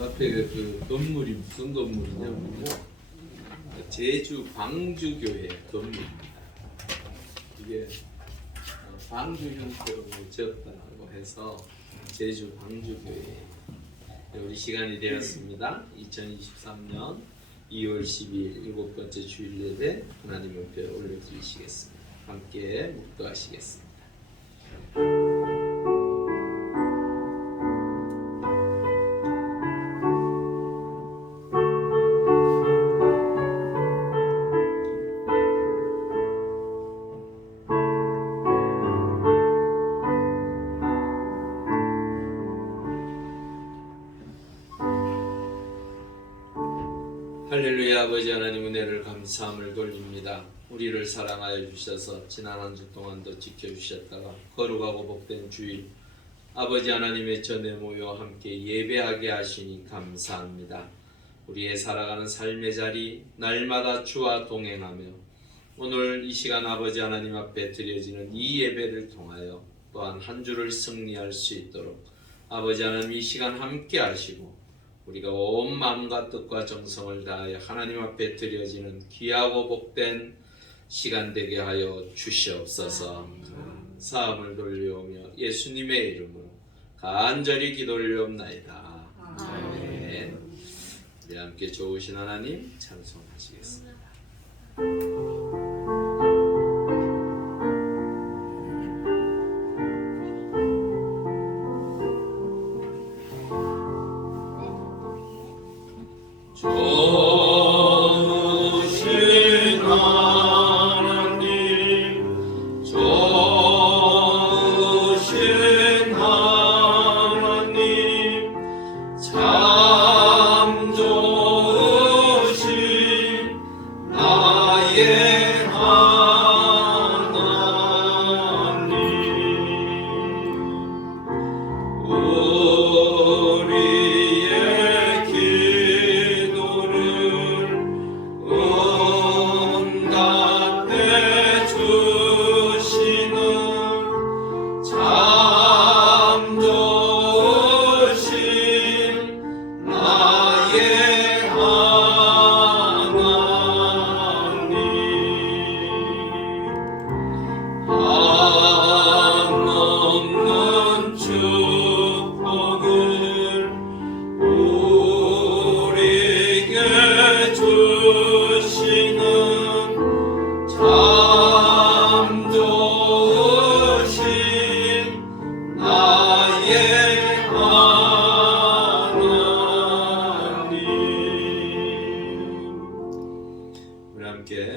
앞에 그 건물이 무슨 건물이냐면요, 제주 방주교회 건물입니다. 이게 방주 형태로 지었다고 해서 제주 방주교회. 우리 시간이 되었습니다. 2023년 2월 12일 일곱 번째 주일 예배 하나님 앞에 올려드리시겠습니다. 함께 묵도하시겠습니다. 할렐루야. 아버지 하나님 은혜를 감사함을 돌립니다. 우리를 사랑하여 주셔서 지난 한 주 동안도 지켜주셨다가 거룩하고 복된 주일 아버지 하나님의 전에 모여 함께 예배하게 하시니 감사합니다. 우리의 살아가는 삶의 자리 날마다 주와 동행하며 오늘 이 시간 아버지 하나님 앞에 드려지는 이 예배를 통하여 또한 한 주를 승리할 수 있도록 아버지 하나님 이 시간 함께 하시고 우리가 온 마음과 뜻과 정성을 다하여 하나님 앞에 드려지는 귀하고 복된 시간 되게 하여 주시옵소서. 감사함을 돌려오며 예수님의 이름으로 간절히 기도 올려옵나이다. 아멘. 우리 함께 좋으신 하나님 찬송하시겠습니다.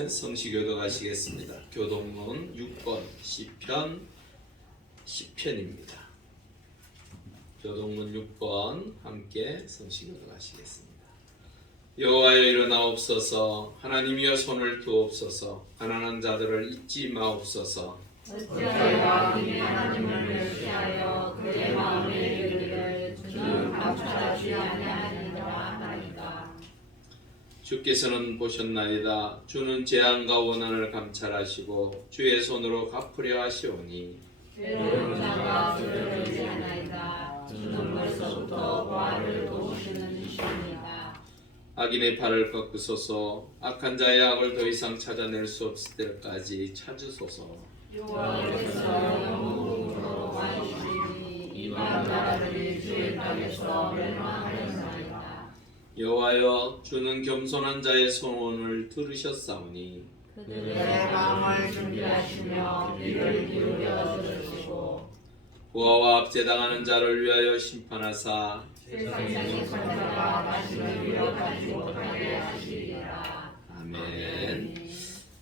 성시교도 가시겠습니다. 교동문 6번 시편입니다. 교동문 6번 함께 성시교도 가시겠습니다. 여호와여 일어나옵소서. 하나님이여 손을 두옵소서. 가난한 자들을 잊지 마옵소서. 어찌하여 그의 하나님을 멸시하여 그의 마음에 이르기를 주는 감찰하지 아니하리라 하나이다. 주께서는 보셨나이다. 주는 재앙과 원한을 감찰하시고 주의 손으로 갚으려 하시오니 외로운 자가 주를 의지하나이다. 주는 벌써부터 고아를 도우시는 이시니이다. 악인의 발을 꺾으소서. 악한 자의 악을 더 이상 찾아낼 수 없을 때까지 찾으소서. 여호와께서 영원으로 와주시니 이방 나라들이 주의 땅에서 멸망하려나이다. 여호와여 주는 겸손한 자의 소원을 들으셨사오니 그들의 마음을 준비하시며 귀를 기울여 들으시고 고아와 압제당하는 자를 위하여 심판하사 세상의 천사가 다시는 위협하지 못하게 하시리라. 아멘.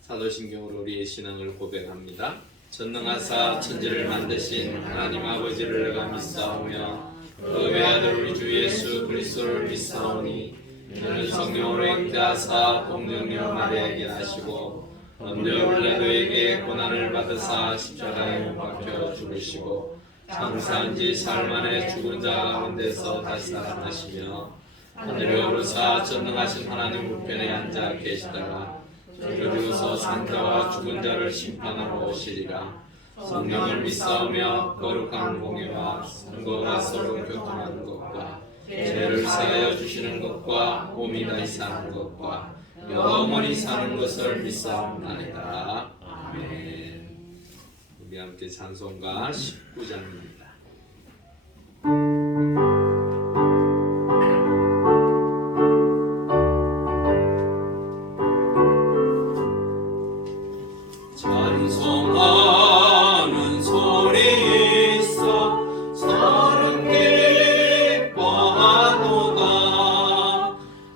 사도신경으로 우리의 신앙을 고백합니다. 전능하사 천지를 만드신 하나님 아버지를 내가 믿사오며 그 외아들 우리 주 예수 그리스도를 믿사오니 이는 성령으로 잉태하사 동정녀 마리아에게 나시고 먼저 빌라도에게 고난을 받으사 십자가에 못 박혀 죽으시고 장사한 지 사흘 만에 죽은 자 가운데서 다시 살아나시며 하늘에 오르사 전능하신 하나님 우편에 앉아 계시다가 그리고서 산자와 죽은 자를 심판하러 오시리라. 성령을 믿사오며 거룩한 공예와 선거가 서로 교통하는 것과 죄를 우리를 사하여 주시는 것과 몸이 다시 사는 것과 영원히 사는 것을 믿사옵나이다. 아멘. 우리 함께 찬송가 19장입니다. 찬송하는 소리 있어 서른 기뻐하도다.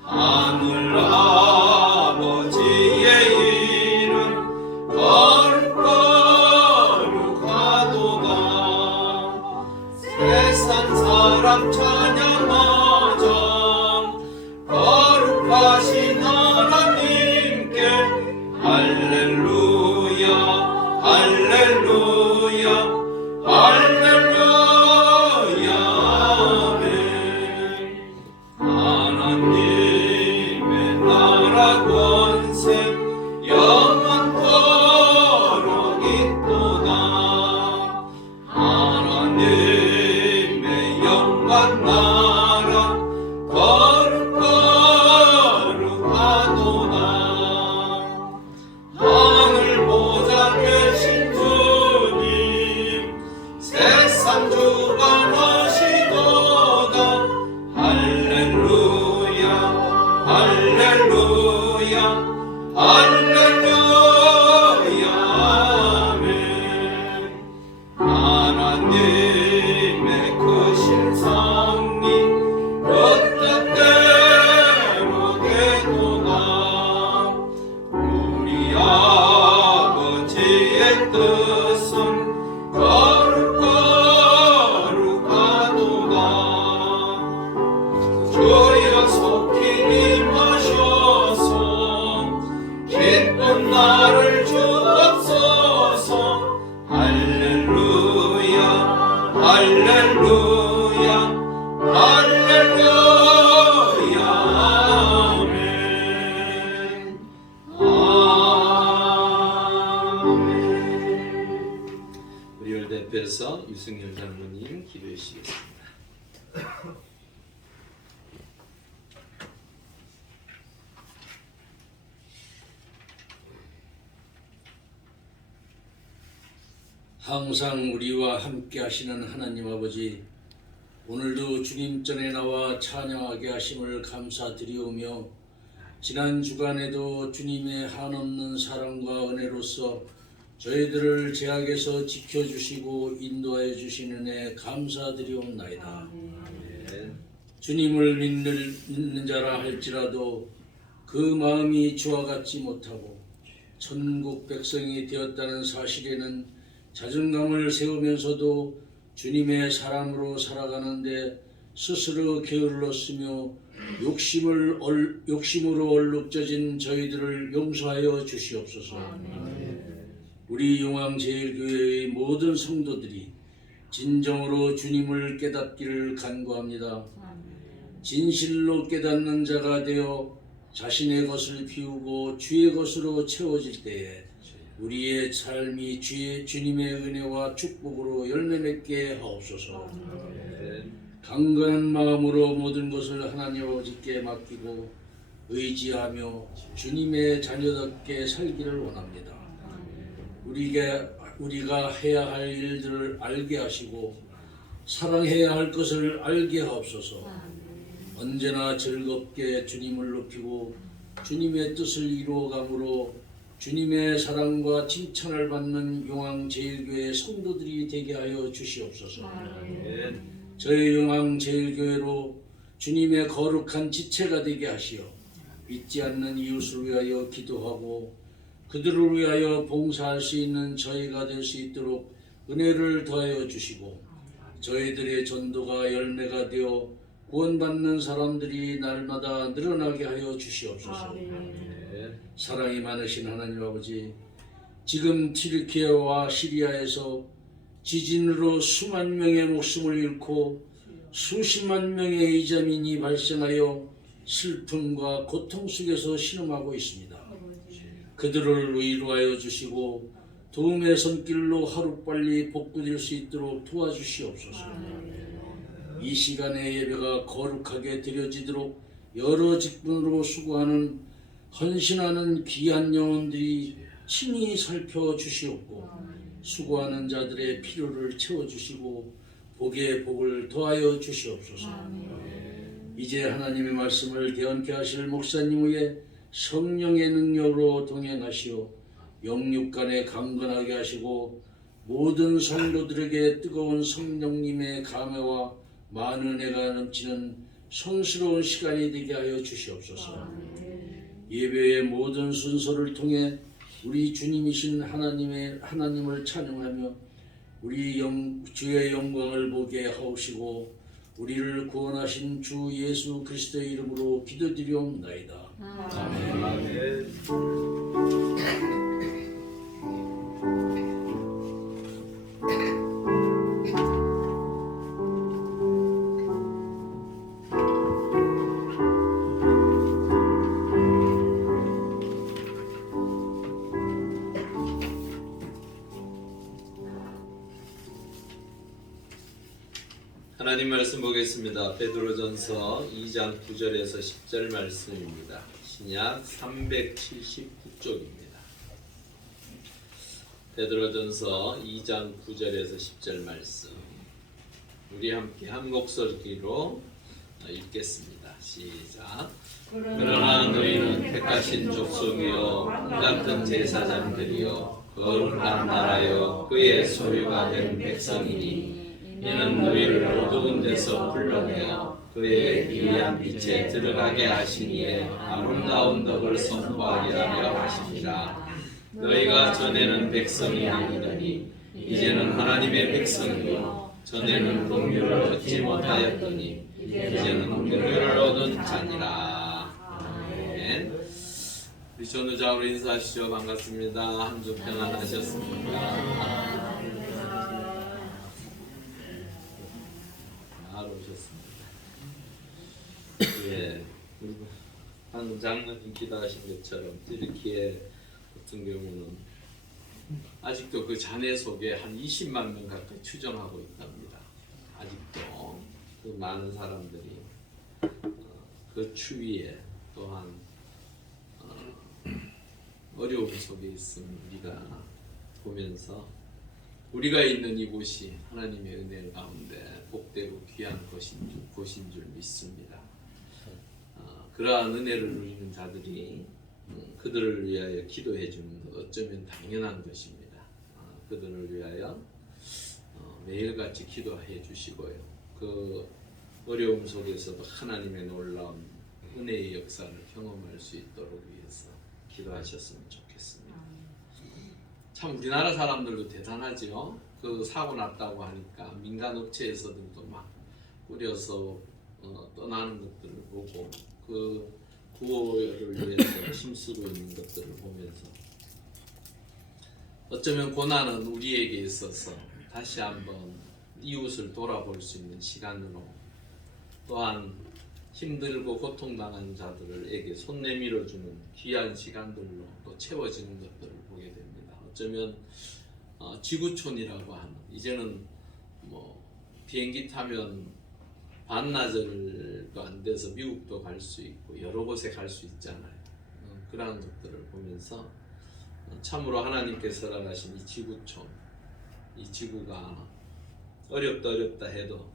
하늘 아버지의 이름 거룩거룩하도다. 세상 사람 찬양하자. 거룩하신 하나님께 할렐루야 할렐루야 할렐루야 아멘. 하나님의 나라 권세 영원토록 있도다. 하나님의 영광 나라 거룩거룩하도다. 하늘 보좌 계신 주님 세상 주관하시도다. 할렐루야 할렐루야 할렐루야 아멘. 하나님의 크신 섭리 그 뜻대로 되도다. 우리 아버지의 뜻은 거룩거룩하도다. 주여 속히 임하셔서 기쁜 날을 주옵소서. 할렐루야 할렐루야 할렐루야 아멘. 아멘. 우리를 대표해서 유승열 장로님 기도해 주시겠습니다. 항상 우리와 함께 하시는 하나님 아버지, 오늘도 주님 전에 나와 찬양하게 하심을 감사드리오며 지난 주간에도 주님의 한없는 사랑과 은혜로서 저희들을 죄악에서 지켜주시고 인도하여 주시는 은혜 감사드리옵나이다. 주님을 믿는 자라 할지라도 그 마음이 주와 같지 못하고 천국 백성이 되었다는 사실에는 자존감을 세우면서도 주님의 사랑으로 살아가는데 스스로 게을렀으며 욕심으로 얼룩져진 저희들을 용서하여 주시옵소서. 우리 용왕제일교회의 모든 성도들이 진정으로 주님을 깨닫기를 간구합니다. 진실로 깨닫는 자가 되어 자신의 것을 비우고 주의 것으로 채워질 때에 우리의 삶이 주님의 은혜와 축복으로 열매 맺게 하옵소서. 강건한 마음으로 모든 것을 하나님 아버지께 맡기고 의지하며 주님의 자녀답게 살기를 원합니다. 우리가 해야 할 일들을 알게 하시고 사랑해야 할 것을 알게 하옵소서. 언제나 즐겁게 주님을 높이고 주님의 뜻을 이루어감으로 주님의 사랑과 칭찬을 받는 용왕제일교회 성도들이 되게 하여 주시옵소서. 저희 용왕제일교회로 주님의 거룩한 지체가 되게 하시어 믿지 않는 이웃을 위하여 기도하고 그들을 위하여 봉사할 수 있는 저희가 될 수 있도록 은혜를 더하여 주시고 저희들의 전도가 열매가 되어 구원받는 사람들이 날마다 늘어나게 하여 주시옵소서. 사랑이 많으신 하나님 아버지, 지금 튀르키예와 시리아에서 지진으로 수만 명의 목숨을 잃고 수십만 명의 이자민이 발생하여 슬픔과 고통 속에서 신음하고 있습니다. 그들을 위로하여 주시고 도움의 손길로 하루빨리 복구될 수 있도록 도와주시옵소서. 이 시간의 예배가 거룩하게 드려지도록 여러 직분으로 수고하는 헌신하는 귀한 영혼들이 친히 살펴주시옵고 수고하는 자들의 필요를 채워주시고 복에 복을 더하여 주시옵소서. 이제 하나님의 말씀을 대언케 하실 목사님 위에 성령의 능력으로 동행하시어 영육간에 강건하게 하시고 모든 성도들에게 뜨거운 성령님의 감회와 많은 은혜가 넘치는 성스러운 시간이 되게 하여 주시옵소서. 예배의 모든 순서를 통해 우리 주님이신 하나님을 찬양하며 우리 주의 영광을 보게 하옵시고 우리를 구원하신 주 예수 그리스도의 이름으로 기도드리옵나이다. 아멘. 하나님 말씀 보겠습니다. 베드로전서 2장 9절에서 10절 말씀입니다. 신약 379쪽입니다. 베드로전서 2장 9절에서 10절 말씀 우리 함께 한 목소리로 읽겠습니다. 시작. 그러나 너희는 택하신 족속이요 같은 제사장들이요 거룩한 나라요 그의 소유가 된 백성이니 이는 너희를 어두운 데서 불러내어 그의 기이한 빛에 들어가게 하시니에 아름다운 덕을 선포하게 하려 하십니다. 너희가 전에는 백성이 아니더니 이제는 하나님의 백성이요 전에는 긍휼을 얻지 못하였더니 이제는 긍휼을 얻은 자니라. 아멘. 우리 전우자으로 인사하시죠. 반갑습니다. 한 주 평안하셨습니까? 예, 한 장로님 기도하신 것처럼 튀르키예 같은 경우는 아직도 그 잔해 속에 한 20만 명 가까이 추정하고 있답니다. 아직도 그 많은 사람들이 그 추위에 또한 어려움 속에 있음 우리가 보면서 우리가 있는 이곳이 하나님의 은혜 가운데 복되고 귀한 곳인 줄 믿습니다. 그러한 은혜를 누리는 자들이 그들을 위하여 기도해 주는 것 어쩌면 당연한 것입니다. 그들을 위하여 매일같이 기도해 주시고요. 그 어려움 속에서도 하나님의 놀라운 은혜의 역사를 경험할 수 있도록 위해서 기도하셨으면 좋겠습니다. 참 우리나라 사람들도 대단하죠. 그 사고 났다고 하니까 민간 업체에서들도 막 꾸려서 떠나는 것들을 보고 그 구호를 위해서 힘쓰고 있는 것들을 보면서 어쩌면 고난은 우리에게 있어서 다시 한번 이웃을 돌아볼 수 있는 시간으로 또한 힘들고 고통당한 자들에게 손 내밀어주는 귀한 시간들로 또 채워지는 것들을 보게 됩니다. 어쩌면 지구촌이라고 하는 이제는 뭐 비행기 타면 반나절도 안 돼서 미국도 갈 수 있고 여러 곳에 갈 수 있잖아요. 그러한 것들을 보면서 참으로 하나님께서 허락하신 이 지구촌, 이 지구가 어렵다 해도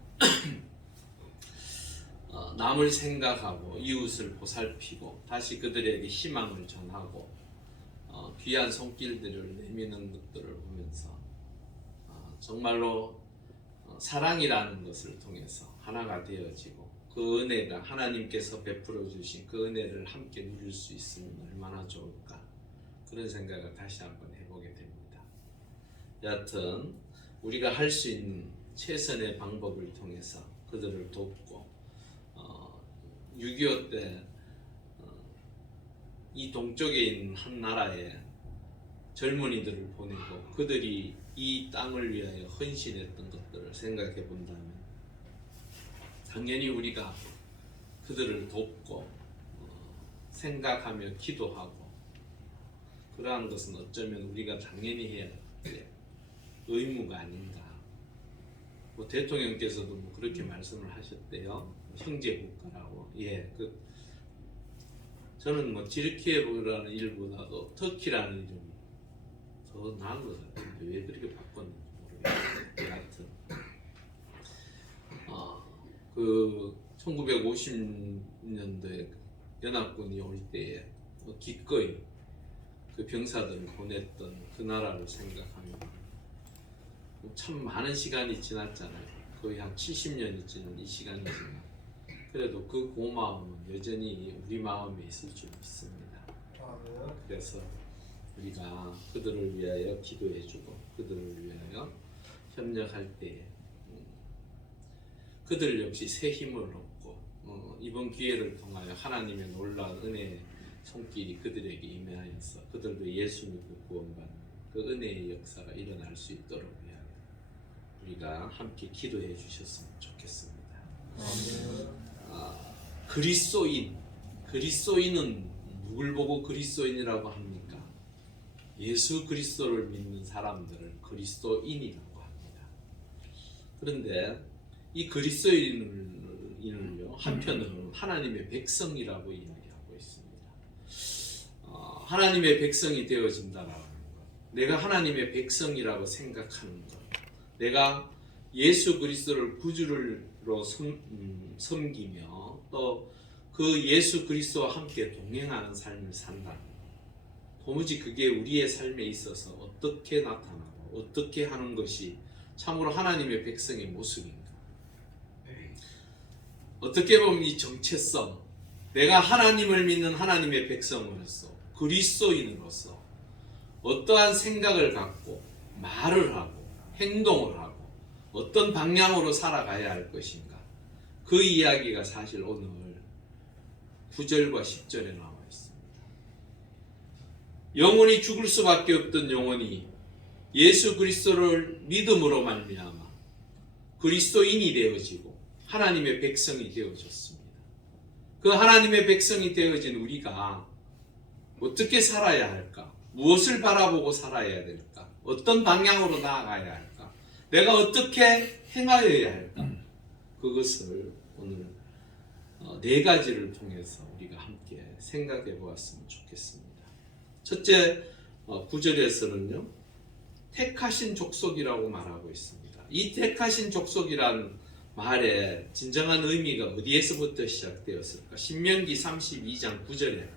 남을 생각하고 이웃을 보살피고 다시 그들에게 희망을 전하고 귀한 손길들을 내미는 것들을 보면서 정말로 사랑이라는 것을 통해서 하나가 되어지고 그 은혜가 하나님께서 베풀어 주신 그 은혜를 함께 누릴 수 있으면 얼마나 좋을까 그런 생각을 다시 한번 해보게 됩니다. 여하튼 우리가 할 수 있는 최선의 방법을 통해서 그들을 돕고 6.25 때 이 동쪽에 있는 한 나라에 젊은이들을 보내고 그들이 이 땅을 위하여 헌신했던 것들을 생각해 본다면 당연히 우리가 그들을 돕고 생각하며 기도하고 그러한 것은 어쩌면 우리가 당연히 해야 될 의무가 아닌가 뭐 대통령께서도 뭐 그렇게 말씀을 하셨대요. 형제 국가라고. 예, 저는 뭐 지르키예브라는 일보다도 터키라는 이름이 더 나은 것 같은데 왜 그렇게 바꿨는지 모르겠어요. 하여튼 그 1950년도에 연합군이 올 때에 기꺼이 그 병사들을 보냈던 그 나라를 생각하면 참 많은 시간이 지났잖아요. 거의 한 70년이 지난 이 시간이지만 그래도 그 고마움은 여전히 우리 마음에 있을 줄 믿습니다. 그래서 우리가 그들을 위하여 기도해주고 그들을 위하여 협력할 때 그들 역시 새 힘을 얻고 이번 기회를 통하여 하나님의 놀라운 은혜의 손길이 그들에게 임하여서 그들도 예수 믿고 구원받는 그 은혜의 역사가 일어날 수 있도록 위하여 우리가 함께 기도해 주셨으면 좋겠습니다. 그리스도인은 누굴 보고 그리스도인이라고 합니까? 예수 그리스도를 믿는 사람들을 그리스도인이라고 합니다. 그런데 이 그리스도인을요 한편으로는 하나님의 백성이라고 이야기하고 있습니다. 하나님의 백성이 되어진다라는 것, 내가 하나님의 백성이라고 생각하는 것, 내가 예수 그리스도를 구주로 섬기며 또 그 예수 그리스도와 함께 동행하는 삶을 산다는 것, 도무지 그게 우리의 삶에 있어서 어떻게 나타나고 어떻게 하는 것이 참으로 하나님의 백성의 모습인가? 어떻게 보면 이 정체성, 내가 하나님을 믿는 하나님의 백성으로서 그리스도인으로서 어떠한 생각을 갖고 말을 하고 행동을 하고 어떤 방향으로 살아가야 할 것인가, 그 이야기가 사실 오늘 9절과 10절에 나와 있습니다. 영혼이 죽을 수밖에 없던 영혼이 예수 그리스도를 믿음으로 말미암아 그리스도인이 되어지고 하나님의 백성이 되어졌습니다. 그 하나님의 백성이 되어진 우리가 어떻게 살아야 할까? 무엇을 바라보고 살아야 될까? 어떤 방향으로 나아가야 할까? 내가 어떻게 행하여야 할까? 그것을 오늘 4가지를 통해서 우리가 함께 생각해 보았으면 좋겠습니다. 첫째, 9절에서는요 택하신 족속이라고 말하고 있습니다. 이 택하신 족속이란 말의 진정한 의미가 어디에서부터 시작되었을까? 신명기 32장 9절에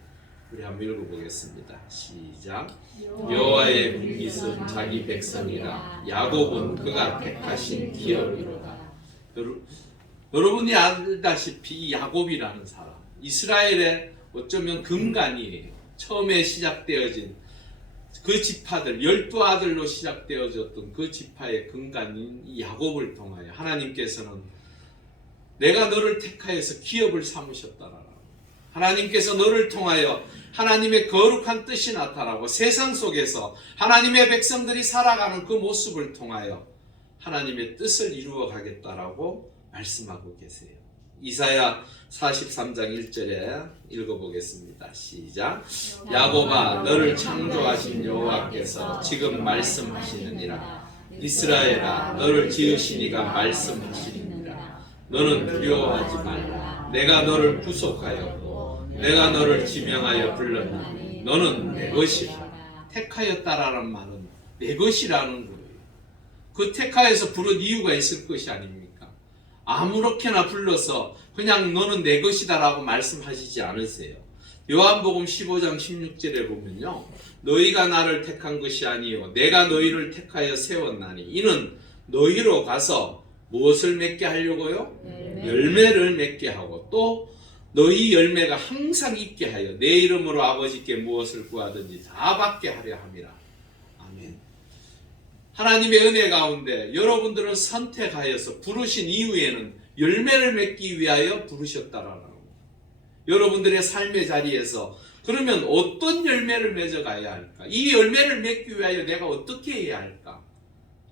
우리 한번 읽어보겠습니다. 시작. 여호와의 분깃은 자기 백성이라 야곱은 그가 택하신 기업이로다. 여러분이 알다시피 이 야곱이라는 사람, 이스라엘의 어쩌면 근간이에요. 처음에 시작되어진 그 지파들, 12아들로 시작되어졌던 그 지파의 근간인 이 야곱을 통하여 하나님께서는 내가 너를 택하여서 기업을 삼으셨다라고, 하나님께서 너를 통하여 하나님의 거룩한 뜻이 나타나고 세상 속에서 하나님의 백성들이 살아가는 그 모습을 통하여 하나님의 뜻을 이루어 가겠다라고 말씀하고 계세요. 이사야 43장 1절에 읽어보겠습니다. 시작. 야곱아 너를 창조하신 여호와께서 지금 말씀하시느니라. 이스라엘아 너를 지으신 이가 말씀하시느니라. 너는 두려워하지 말라. 내가 너를 구속하였고 내가 너를 지명하여 불렀나니 너는 내 것이라. 택하였다라는 말은 내 것이라는 거예요. 그 택하여서 부른 이유가 있을 것이 아닙니까? 아무렇게나 불러서 그냥 너는 내 것이다 라고 말씀하시지 않으세요. 요한복음 15장 16절에 보면요, 너희가 나를 택한 것이 아니요 내가 너희를 택하여 세웠나니 이는 너희로 가서 무엇을 맺게 하려고요? 열매를 맺게 하고 또 너희 열매가 항상 있게 하여 내 이름으로 아버지께 무엇을 구하든지 다 받게 하려 함이라. 아멘. 하나님의 은혜 가운데 여러분들을 선택하여서 부르신 이후에는 열매를 맺기 위하여 부르셨다라고. 여러분들의 삶의 자리에서 그러면 어떤 열매를 맺어가야 할까? 이 열매를 맺기 위하여 내가 어떻게 해야 할까?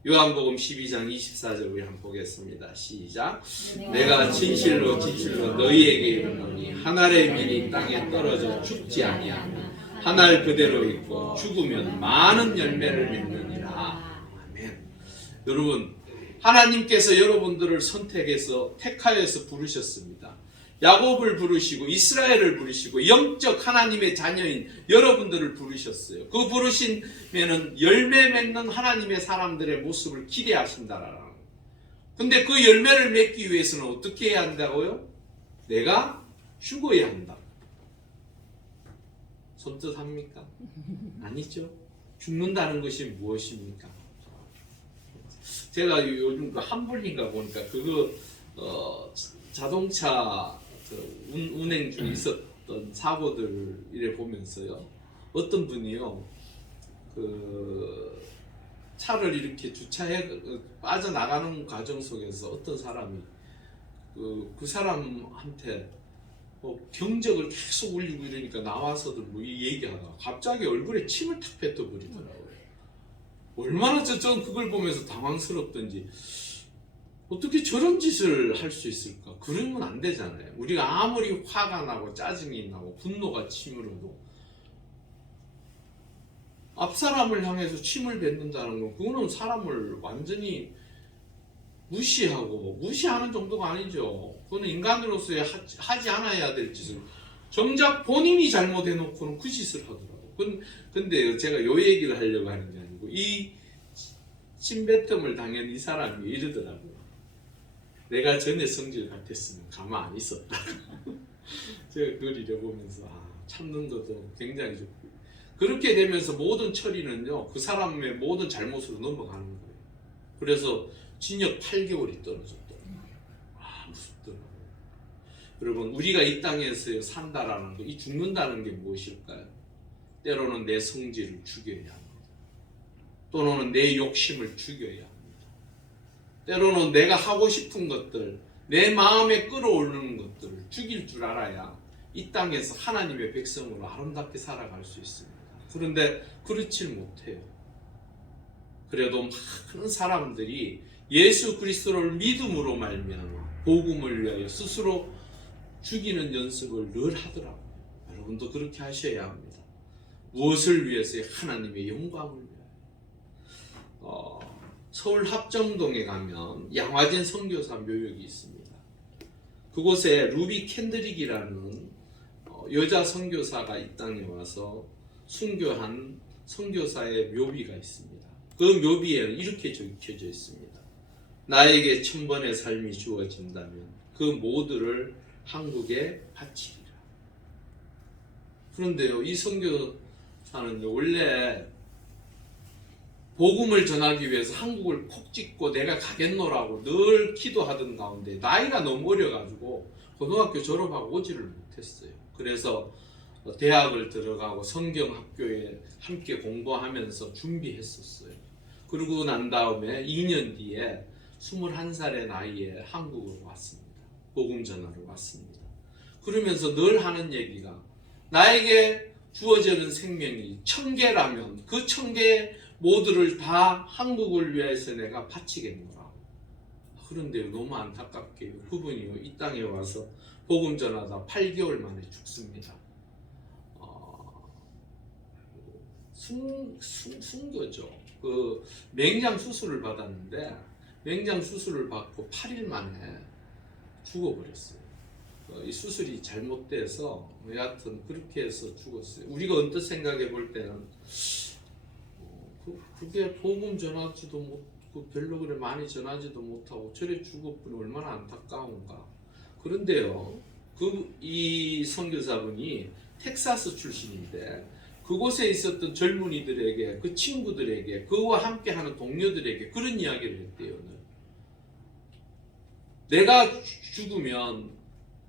요한복음 12장 24절 우리 한번 보겠습니다. 시작. 내가 진실로 너희에게 이르노니 한 알의 밀이 땅에 떨어져 죽지 아니하면 한 알 그대로 있고 죽으면 많은 열매를 맺느니라. 아멘. 여러분, 하나님께서 여러분들을 선택해서 택하여서 부르셨습니다. 야곱을 부르시고 이스라엘을 부르시고 영적 하나님의 자녀인 여러분들을 부르셨어요. 그 부르시면은 열매 맺는 하나님의 사람들의 모습을 기대하신다라는. 근데 그 열매를 맺기 위해서는 어떻게 해야 한다고요? 내가 죽어야 한다. 손뜻합니까? 아니죠. 죽는다는 것이 무엇입니까? 제가 요즘 그 한불인가 보니까 그거 자동차 운행 중에 있었던 사고들 이래 보면서요. 어떤 분이요. 그 차를 이렇게 주차해 빠져나가는 과정 속에서 어떤 사람이 그 사람한테 경적을 계속 울리고 이러니까 나와서들 뭐 얘기하다가 갑자기 얼굴에 침을 탁 뱉어버리더라고요. 얼마나 전 그걸 보면서 당황스럽던지 어떻게 저런 짓을 할 수 있을까? 그러면 안 되잖아요. 우리가 아무리 화가 나고 짜증이 나고 분노가 치밀어도 앞 사람을 향해서 침을 뱉는다는 건 그거는 사람을 완전히 무시하는 정도가 아니죠. 그거는 인간으로서의 하지 않아야 될 짓을 정작 본인이 잘못해놓고는 그 짓을 하더라고요. 근데 제가 요 얘기를 하려고 하는 게 아니고 이 침뱉음을 당한 이 사람이 이러더라고요. 내가 전에 성질 같았으면 가만 안 있었다고. 제가 그걸 읽어보면서 참는 것도 굉장히 좋고 그렇게 되면서 모든 처리는요 그 사람의 모든 잘못으로 넘어가는 거예요. 그래서 징역 8개월이 떨어졌더라고요. 무섭더라고요. 여러분 우리가 이 땅에서 산다라는 거, 이 죽는다는 게 무엇일까요? 때로는 내 성질을 죽여야 합니다. 또는 내 욕심을 죽여야 합니다. 때로는 내가 하고 싶은 것들, 내 마음에 끌어올리는 것들을 죽일 줄 알아야 이 땅에서 하나님의 백성으로 아름답게 살아갈 수 있습니다. 그런데 그렇지 못해요. 그래도 많은 사람들이 예수 그리스도를 믿음으로 말미암아 복음을 위하여 스스로 죽이는 연습을 늘 하더라고요. 여러분도 그렇게 하셔야 합니다. 무엇을 위해서요? 하나님의 영광을 위하여. 서울 합정동에 가면 양화진 선교사 묘역이 있습니다. 그곳에 루비 캔드릭이라는 여자 선교사가 이 땅에 와서 순교한 선교사의 묘비가 있습니다. 그 묘비에는 이렇게 적혀져 있습니다. 나에게 1000번의 삶이 주어진다면 그 모두를 한국에 바치리라. 그런데요, 이 선교사는 원래 복음을 전하기 위해서 한국을 콕 찍고 내가 가겠노라고 늘 기도하던 가운데 나이가 너무 어려가지고 고등학교 졸업하고 오지를 못했어요. 그래서 대학을 들어가고 성경학교에 함께 공부하면서 준비했었어요. 그러고 난 다음에 2년 뒤에 21살의 나이에 한국으로 왔습니다. 복음 전하러 왔습니다. 그러면서 늘 하는 얘기가 나에게 주어지는 생명이 1000개라면 그 1000개 모두를 다 한국을 위해서 내가 바치겠노라. 그런데 너무 안타깝게요. 그분이요 이 땅에 와서 복음 전하다 8개월 만에 죽습니다. 순교죠. 그 맹장 수술을 받았는데 맹장 수술을 받고 8일 만에 죽어버렸어요. 이 수술이 잘못돼서 여하튼 그렇게 해서 죽었어요. 우리가 언뜻 생각해 볼 때는 그게 복음 전하지도 못하고 별로 그래 많이 전하지도 못하고 저래 죽었구나 얼마나 안타까운가. 그런데요, 이 선교사분이 텍사스 출신인데 그곳에 있었던 젊은이들에게, 그 친구들에게, 그와 함께하는 동료들에게 그런 이야기를 했대요. 내가 죽으면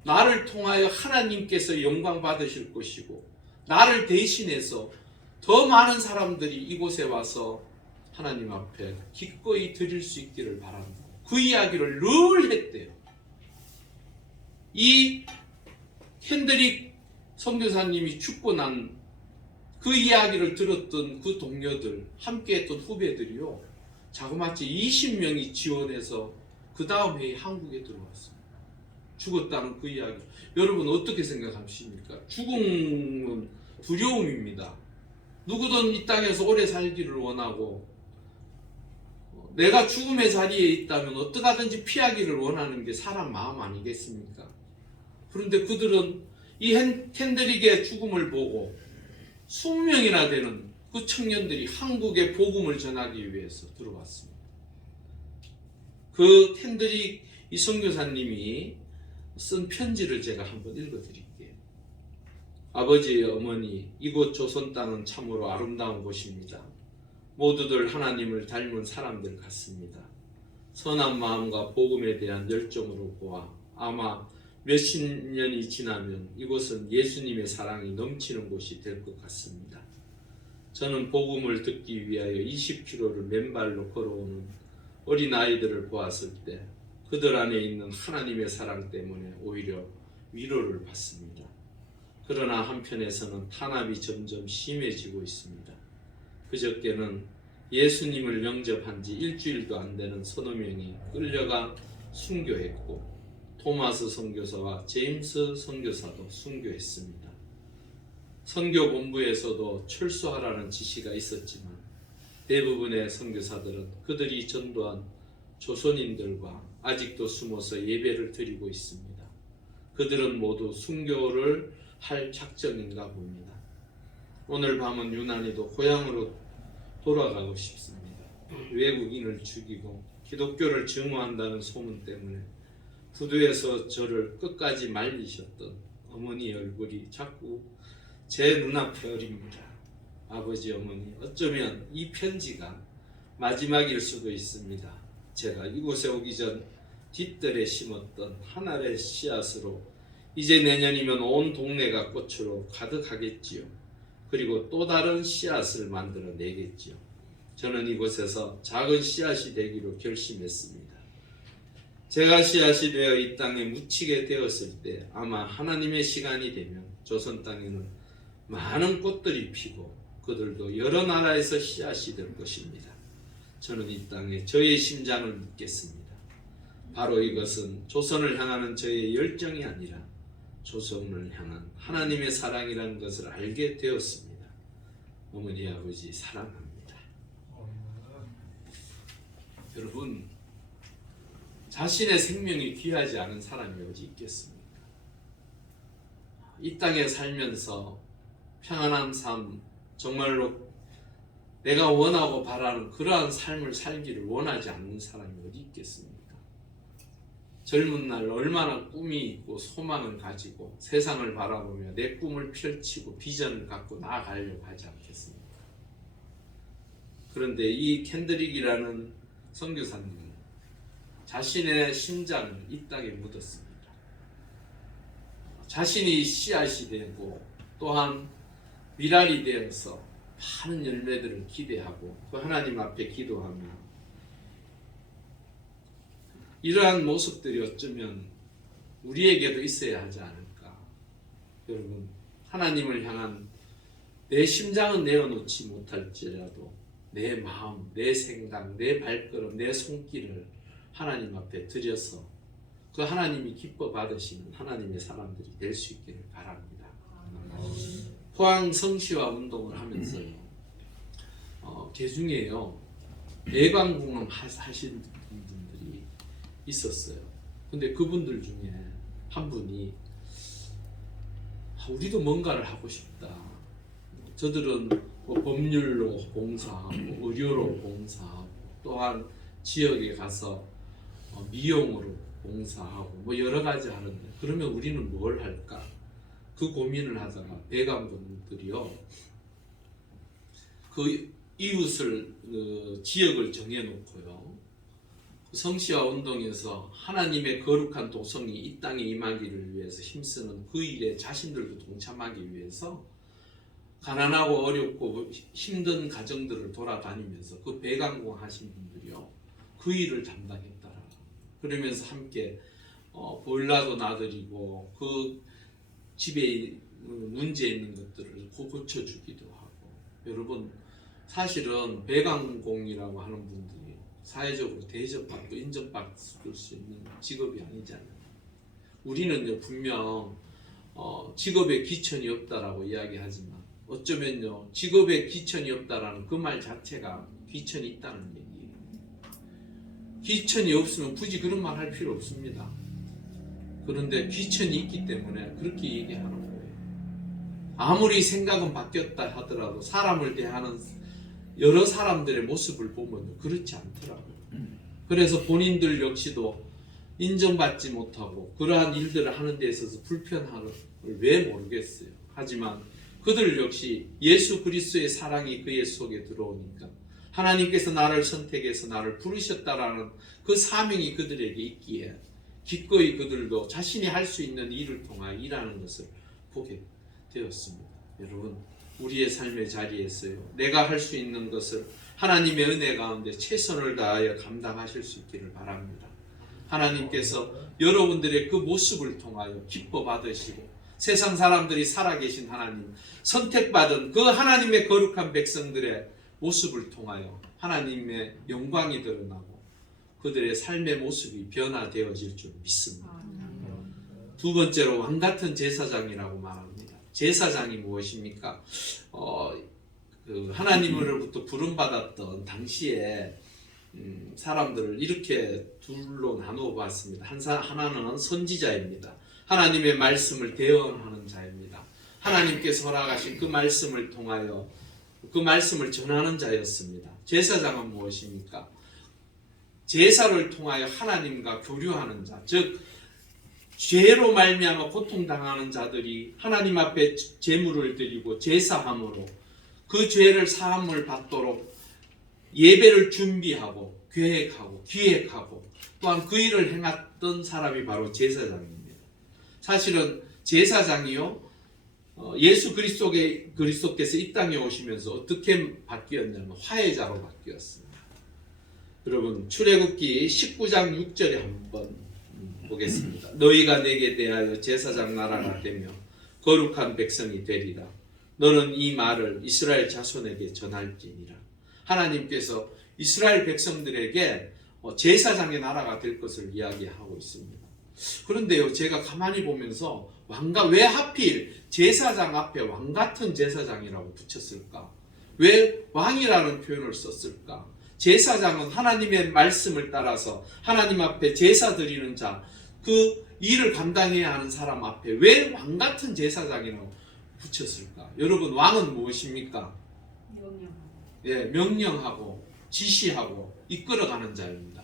나를 통하여 하나님께서 영광 받으실 것이고 나를 대신해서 더 많은 사람들이 이곳에 와서 하나님 앞에 기꺼이 드릴 수 있기를 바란다. 그 이야기를 늘 했대요. 이 캔드릭 선교사님이 죽고 난 그 이야기를 들었던 그 동료들, 함께했던 후배들이요, 자그마치 20명이 지원해서 그 다음 해에 한국에 들어왔습니다. 죽었다는 그 이야기. 여러분 어떻게 생각하십니까? 죽음은 두려움입니다. 누구든 이 땅에서 오래 살기를 원하고 내가 죽음의 자리에 있다면 어떻게 하든지 피하기를 원하는 게 사람 마음 아니겠습니까? 그런데 그들은 이 켄드릭의 죽음을 보고 20명이나 되는 그 청년들이 한국에 복음을 전하기 위해서 들어왔습니다. 그 켄드릭 이 선교사님이 쓴 편지를 제가 한번 읽어드릴게요. 아버지, 어머니, 이곳 조선 땅은 참으로 아름다운 곳입니다. 모두들 하나님을 닮은 사람들 같습니다. 선한 마음과 복음에 대한 열정으로 보아 아마 몇십 년이 지나면 이곳은 예수님의 사랑이 넘치는 곳이 될 것 같습니다. 저는 복음을 듣기 위하여 20km를 맨발로 걸어오는 어린아이들을 보았을 때 그들 안에 있는 하나님의 사랑 때문에 오히려 위로를 받습니다. 그러나 한편에서는 탄압이 점점 심해지고 있습니다. 그저께는 예수님을 영접한 지 일주일도 안 되는 서너 명이 끌려가 순교했고 토마스 선교사와 제임스 선교사도 순교했습니다. 선교본부에서도 철수하라는 지시가 있었지만 대부분의 선교사들은 그들이 전도한 조선인들과 아직도 숨어서 예배를 드리고 있습니다. 그들은 모두 순교를 할 작정인가 봅니다. 오늘 밤은 유난히도 고향으로 돌아가고 싶습니다. 외국인을 죽이고 기독교를 증오한다는 소문 때문에 부두에서 저를 끝까지 말리셨던 어머니 얼굴이 자꾸 제 눈앞에 어립니다. 아버지, 어머니, 어쩌면 이 편지가 마지막일 수도 있습니다. 제가 이곳에 오기 전 뒷뜰에 심었던 한 알의 씨앗으로 이제 내년이면 온 동네가 꽃으로 가득하겠지요. 그리고 또 다른 씨앗을 만들어 내겠지요. 저는 이곳에서 작은 씨앗이 되기로 결심했습니다. 제가 씨앗이 되어 이 땅에 묻히게 되었을 때 아마 하나님의 시간이 되면 조선 땅에는 많은 꽃들이 피고 그들도 여러 나라에서 씨앗이 될 것입니다. 저는 이 땅에 저의 심장을 묻겠습니다. 바로 이것은 조선을 향하는 저의 열정이 아니라 조선을 향한 하나님의 사랑이라는 것을 알게 되었습니다. 어머니, 아버지 사랑합니다. 여러분, 자신의 생명이 귀하지 않은 사람이 어디 있겠습니까? 이 땅에 살면서 평안한 삶, 정말로 내가 원하고 바라는 그러한 삶을 살기를 원하지 않는 사람이 어디 있겠습니까? 젊은 날 얼마나 꿈이 있고 소망을 가지고 세상을 바라보며 내 꿈을 펼치고 비전을 갖고 나아가려고 하지 않겠습니까? 그런데 이 켄드릭이라는 선교사님은 자신의 심장을 이 땅에 묻었습니다. 자신이 씨앗이 되고 또한 미랄이 되어서 많은 열매들을 기대하고 그 하나님 앞에 기도하며 이러한 모습들이 어쩌면 우리에게도 있어야 하지 않을까. 여러분, 하나님을 향한 내 심장은 내어놓지 못할지라도 내 마음, 내 생각, 내 발걸음, 내 손길을 하나님 앞에 드려서 그 하나님이 기뻐 받으시는 하나님의 사람들이 될 수 있기를 바랍니다. 포항 성시화 운동을 하면서요, 개중에요 대관공헌 하신 분들이 있었어요. 근데 그분들 중에 한 분이 우리도 뭔가를 하고 싶다. 저들은 뭐 법률로 봉사하고 의료로 봉사하고 또한 지역에 가서 미용으로 봉사하고 뭐 여러 가지 하는데 그러면 우리는 뭘 할까? 그 고민을 하다가 대관분들이요 그 이웃을 지역을 정해놓고요 성시화 운동에서 하나님의 거룩한 도성이 이 땅에 임하기를 위해서 힘쓰는 그 일에 자신들도 동참하기 위해서 가난하고 어렵고 힘든 가정들을 돌아다니면서 그 배관공 하신 분들이요 그 일을 담당했더라. 그러면서 함께 보일러도 놔드리고 그 집에 문제 있는 것들을 고쳐주기도 하고. 여러분, 사실은 배관공이라고 하는 분들이 사회적으로 대접받고 인정받을 수 있는 직업이 아니잖아요. 우리는요 분명 직업에 귀천이 없다라고 이야기하지만 어쩌면요 직업에 귀천이 없다라는 그 말 자체가 귀천이 있다는 얘기예요. 귀천이 없으면 굳이 그런 말 할 필요 없습니다. 그런데 귀천이 있기 때문에 그렇게 얘기하는 거예요. 아무리 생각은 바뀌었다 하더라도 사람을 대하는 여러 사람들의 모습을 보면 그렇지 않더라고요. 그래서 본인들 역시도 인정받지 못하고 그러한 일들을 하는 데 있어서 불편함을 왜 모르겠어요. 하지만 그들 역시 예수 그리스도의 사랑이 그의 속에 들어오니까 하나님께서 나를 선택해서 나를 부르셨다라는 그 사명이 그들에게 있기에 기꺼이 그들도 자신이 할 수 있는 일을 통하여 일하는 것을 보게 되었습니다. 여러분, 우리의 삶의 자리에서요, 내가 할 수 있는 것을 하나님의 은혜 가운데 최선을 다하여 감당하실 수 있기를 바랍니다. 하나님께서 여러분들의 그 모습을 통하여 기뻐 받으시고 세상 사람들이 살아계신 하나님, 선택받은 그 하나님의 거룩한 백성들의 모습을 통하여 하나님의 영광이 드러나고 그들의 삶의 모습이 변화되어질 줄 믿습니다. 두 번째로 왕같은 제사장이라고 말합니다. 제사장이 무엇입니까? 하나님으로부터 부름받았던 당시에 사람들을 이렇게 둘로 나누어 봤습니다. 하나는 선지자입니다. 하나님의 말씀을 대언하는 자입니다. 하나님께서 허락하신 그 말씀을 통하여 그 말씀을 전하는 자였습니다. 제사장은 무엇입니까? 제사를 통하여 하나님과 교류하는 자, 즉 죄로 말미암아 고통당하는 자들이 하나님 앞에 제물을 드리고 제사함으로 그 죄를 사함을 받도록 예배를 준비하고 계획하고 기획하고 또한 그 일을 행했던 사람이 바로 제사장입니다. 사실은 제사장이요, 예수 그리스도께서 이 땅에 오시면서 어떻게 바뀌었냐면 화해자로 바뀌었습니다. 여러분, 출애굽기 19장 6절에 한번 보겠습니다. 너희가 내게 대하여 제사장 나라가 되며 거룩한 백성이 되리라. 너는 이 말을 이스라엘 자손에게 전할지니라. 하나님께서 이스라엘 백성들에게 제사장의 나라가 될 것을 이야기하고 있습니다. 그런데요, 제가 가만히 보면서 왜 하필 제사장 앞에 왕같은 제사장이라고 붙였을까? 왜 왕이라는 표현을 썼을까? 제사장은 하나님의 말씀을 따라서 하나님 앞에 제사 드리는 자, 그 일을 감당해야 하는 사람 앞에 왜 왕같은 제사장이라고 붙였을까? 여러분, 왕은 무엇입니까? 명령하고 지시하고 이끌어가는 자입니다.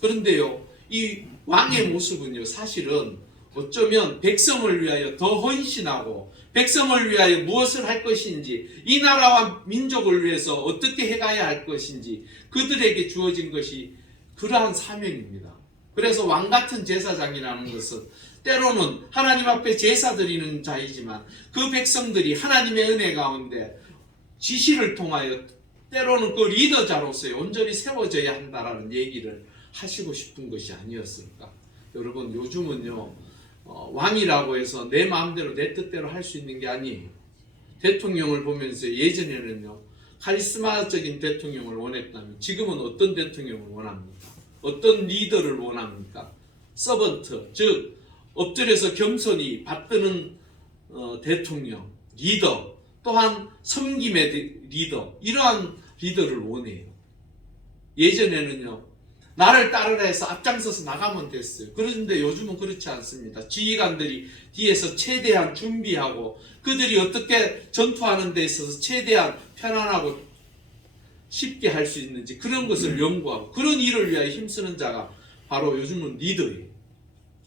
그런데요, 이 왕의 모습은요, 사실은 어쩌면 백성을 위하여 더 헌신하고 백성을 위하여 무엇을 할 것인지, 이 나라와 민족을 위해서 어떻게 해가야 할 것인지 그들에게 주어진 것이 그러한 사명입니다. 그래서 왕같은 제사장이라는 것은 때로는 하나님 앞에 제사 드리는 자이지만 그 백성들이 하나님의 은혜 가운데 지시를 통하여 때로는 그 리더자로서의 온전히 세워져야 한다라는 얘기를 하시고 싶은 것이 아니었을까? 여러분, 요즘은요, 왕이라고 해서 내 마음대로 내 뜻대로 할 수 있는 게 아니에요. 대통령을 보면서 예전에는요, 카리스마적인 대통령을 원했다면 지금은 어떤 대통령을 원합니까? 어떤 리더를 원합니까? 서번트, 즉 엎드려서 겸손히 받드는 대통령, 리더, 또한 섬김의 리더, 이러한 리더를 원해요. 예전에는요, 나를 따르라 해서 앞장서서 나가면 됐어요. 그런데 요즘은 그렇지 않습니다. 지휘관들이 뒤에서 최대한 준비하고 그들이 어떻게 전투하는 데 있어서 최대한 편안하고 쉽게 할 수 있는지 그런 것을 연구하고 그런 일을 위하여 힘쓰는 자가 바로 요즘은 리더예요.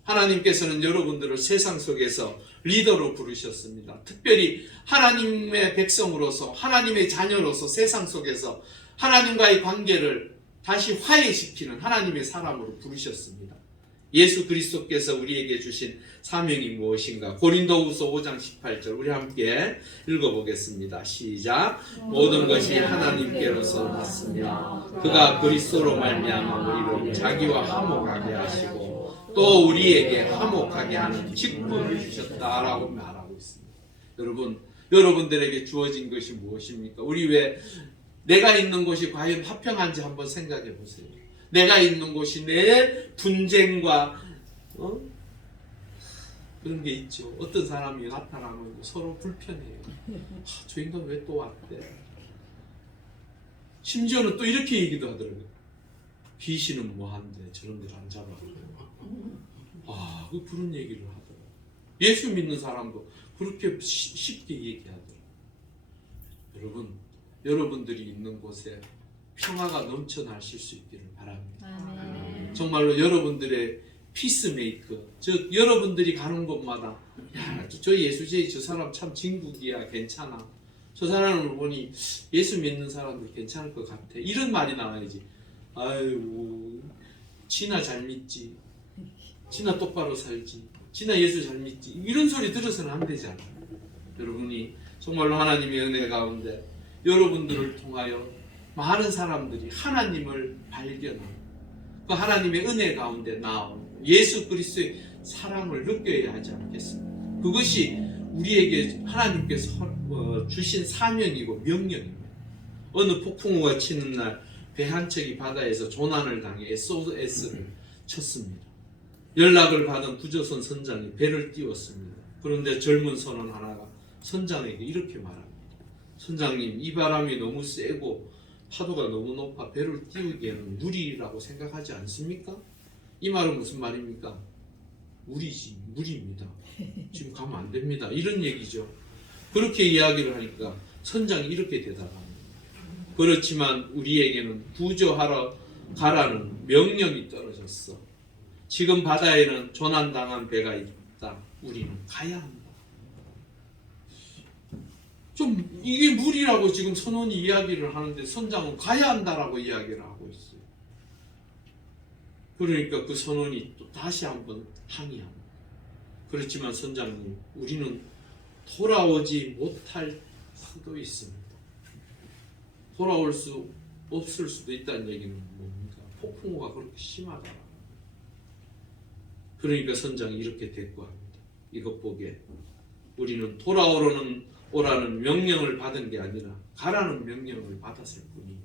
하나님께서는 여러분들을 세상 속에서 리더로 부르셨습니다. 특별히 하나님의 백성으로서, 하나님의 자녀로서 세상 속에서 하나님과의 관계를 다시 화해시키는 하나님의 사람으로 부르셨습니다. 예수 그리스도께서 우리에게 주신 사명이 무엇인가? 고린도후서 5장 18절 우리 함께 읽어보겠습니다. 시작. 모든 것이 하나님께로서 났으며 그가 그리스도로 말미암아 우리를 자기와 화목하게 하시고 또 우리에게 화목하게 하는 직분을 주셨다라고 말하고 있습니다. 여러분들에게 주어진 것이 무엇입니까? 우리 왜 내가 있는 곳이 과연 화평한지 한번 생각해 보세요. 내가 있는 곳이 내 분쟁과 그런 게 있죠. 어떤 사람이 나타나면 서로 불편해요. 저 인간 왜 또 왔대? 심지어는 또 이렇게 얘기도 하더라고요. 귀신은 뭐한데 저런 걸 안 잡아가요. 그런 얘기를 하더라고요. 예수 믿는 사람도 그렇게 쉽게 얘기하더라고요. 여러분, 여러분들이 있는 곳에 평화가 넘쳐나실 수 있기를 바랍니다. 아멘. 정말로 여러분들의 피스메이커, 즉 여러분들이 가는 곳마다 야, 저 예수제의 저 사람 참 진국이야, 괜찮아. 저 사람을 보니 예수 믿는 사람들 괜찮을 것 같아. 이런 말이 나와야지. 아이고, 지나 잘 믿지. 지나 똑바로 살지. 지나 예수 잘 믿지. 이런 소리 들어서는 안 되잖아. 여러분이 정말로 하나님의 은혜 가운데 여러분들을 통하여 많은 사람들이 하나님을 발견하고 그 하나님의 은혜 가운데 나온 예수 그리스도의 사랑을 느껴야 하지 않겠습니까? 그것이 우리에게 하나님께서 주신 사명이고 명령입니다. 어느 폭풍우가 치는 날 배 한 척이 바다에서 조난을 당해 SOS를 쳤습니다. 연락을 받은 구조선 선장이 배를 띄웠습니다. 그런데 젊은 선원 하나가 선장에게 이렇게 말합니다. 선장님, 이 바람이 너무 세고 파도가 너무 높아 배를 띄우기에는 무리라고 생각하지 않습니까? 이 말은 무슨 말입니까? 무리입니다. 지금 가면 안 됩니다. 이런 얘기죠. 그렇게 이야기를 하니까 선장이 이렇게 대답합니다. 그렇지만 우리에게는 구조하러 가라는 명령이 떨어졌어. 지금 바다에는 조난당한 배가 있다. 우리는 가야 한다. 좀 이게 무리라고 지금 선원이 이야기를 하는데 선장은 가야 한다라고 이야기를 하고 있어요. 그러니까 그 선원이 또 다시 한번 항의합니다. 그렇지만 선장님, 우리는 돌아오지 못할 수도 있습니다. 돌아올 수 없을 수도 있다는 얘기는 뭡니까? 폭풍우가 그렇게 심하다. 그러니까 선장이 이렇게 대꾸합니다. 이것 보게 우리는 오라는 명령을 받은 게 아니라 가라는 명령을 받았을 뿐이에요.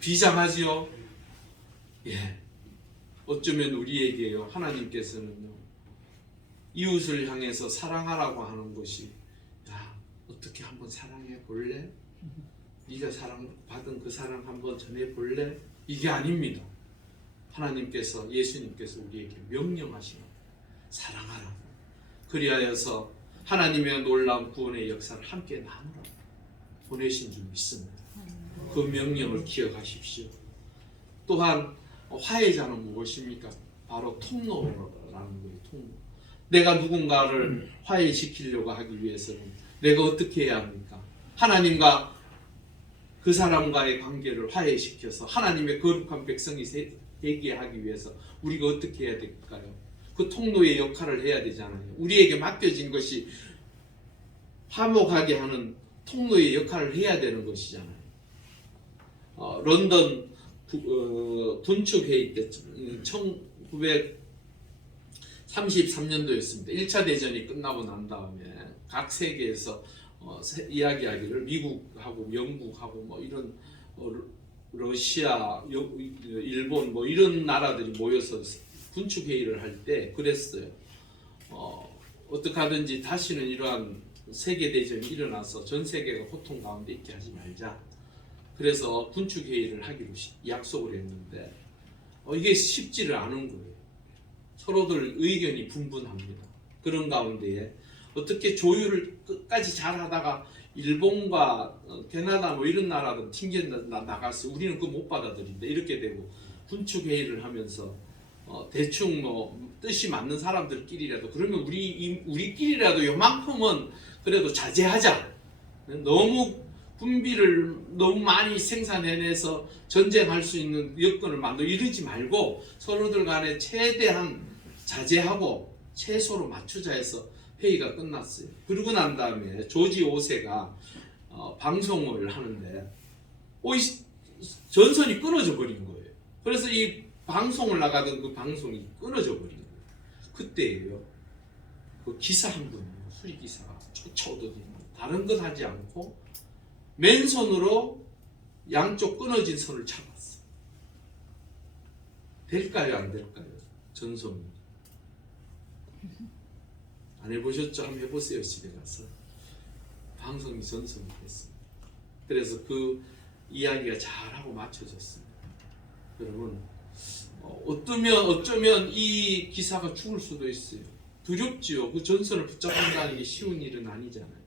비장하지요? 예. 어쩌면 우리에게요, 하나님께서는요, 이웃을 향해서 사랑하라고 하는 것이, 야, 어떻게 한번 사랑해 볼래? 네가 사랑받은 그 사랑 한번 전해 볼래? 이게 아닙니다. 하나님께서, 예수님께서 우리에게 명령하시는 사랑하라고. 그리하여서 하나님의 놀라운 구원의 역사를 함께 나누라고 보내신 줄 믿습니다. 그 명령을 기억하십시오. 또한 화해자는 무엇입니까? 바로 통로라는 거예요. 통로. 내가 누군가를 화해시키려고 하기 위해서는 내가 어떻게 해야 합니까? 하나님과 그 사람과의 관계를 화해시켜서 하나님의 거룩한 백성이 되게 하기 위해서 우리가 어떻게 해야 될까요? 그 통로의 역할을 해야 되잖아요. 우리에게 맡겨진 것이 화목하게 하는 통로의 역할을 해야 되는 것이잖아요. 런던 분축회의 때 1933년도였습니다. 1차 대전이 끝나고 난 다음에 각 세계에서 이야기하기를 미국하고 영국하고 뭐 이런 러시아, 일본 뭐 이런 나라들이 모여서 분축회의를 할 때 그랬어요. 어떻게 하든지 다시는 이러한 세계대전이 일어나서 전 세계가 고통 가운데 있게 하지 말자. 그래서 분축회의를 하기로 약속을 했는데 이게 쉽지를 않은 거예요. 서로들 의견이 분분합니다. 그런 가운데에 어떻게 조율을 끝까지 잘 하다가 일본과 캐나다 뭐 이런 나라들 튕겨 나가서 우리는 그거 못 받아들인다. 이렇게 되고 분축회의를 하면서 대충 뭐 뜻이 맞는 사람들끼리라도 그러면 우리끼리라도 요만큼은 그래도 자제하자. 너무 군비를 너무 많이 생산해내서 전쟁할 수 있는 여건을 만들어 이러지 말고 서로들 간에 최대한 자제하고 최소로 맞추자 해서 회의가 끝났어요. 그러고 난 다음에 조지 5세가 방송을 하는데 전선이 끊어져 버린 거예요. 그래서 이 방송을 나가던 그 방송이 끊어져 버린 거예요. 그때예요. 그 기사 한 분, 수리기사가 쫓아오더니 다른 것 하지 않고 맨손으로 양쪽 끊어진 선을 잡았어. 될까요? 안 될까요? 전송이. 안 해보셨죠? 한번 해보세요. 집에 가서. 방송이 전송이 됐습니다. 그래서 그 이야기가 잘하고 맞춰졌습니다. 여러분, 어쩌면 이 기사가 죽을 수도 있어요. 두렵지요. 그 전선을 붙잡는다는 게 쉬운 일은 아니잖아요.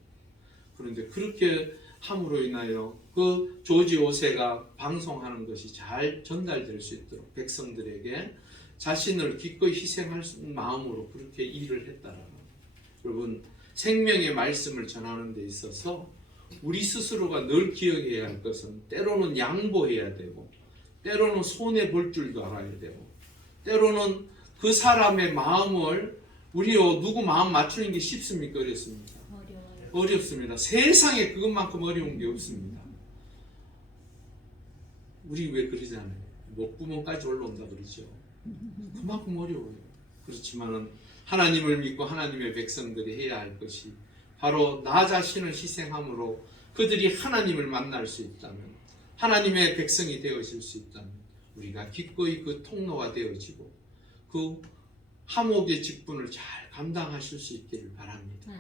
그런데 그렇게 함으로 인하여 그 조지 5세가 방송하는 것이 잘 전달될 수 있도록 백성들에게 자신을 기꺼이 희생할 마음으로 그렇게 일을 했다라는 거예요. 여러분, 생명의 말씀을 전하는 데 있어서 우리 스스로가 늘 기억해야 할 것은 때로는 양보해야 되고, 때로는 손해 볼 줄도 알아야 되고, 때로는 그 사람의 마음을 우리요 누구 마음 맞추는 게 쉽습니까? 어렵습니까? 어렵습니다. 세상에 그것만큼 어려운 게 없습니다. 우리 왜 그러잖아요. 목구멍까지 올라온다 그러죠. 그만큼 어려워요. 그렇지만은 하나님을 믿고 하나님의 백성들이 해야 할 것이 바로 나 자신을 희생함으로 그들이 하나님을 만날 수 있다면, 하나님의 백성이 되어질 수 있다면 우리가 기꺼이 그 통로가 되어지고 그 하목의 직분을 잘 감당하실 수 있기를 바랍니다.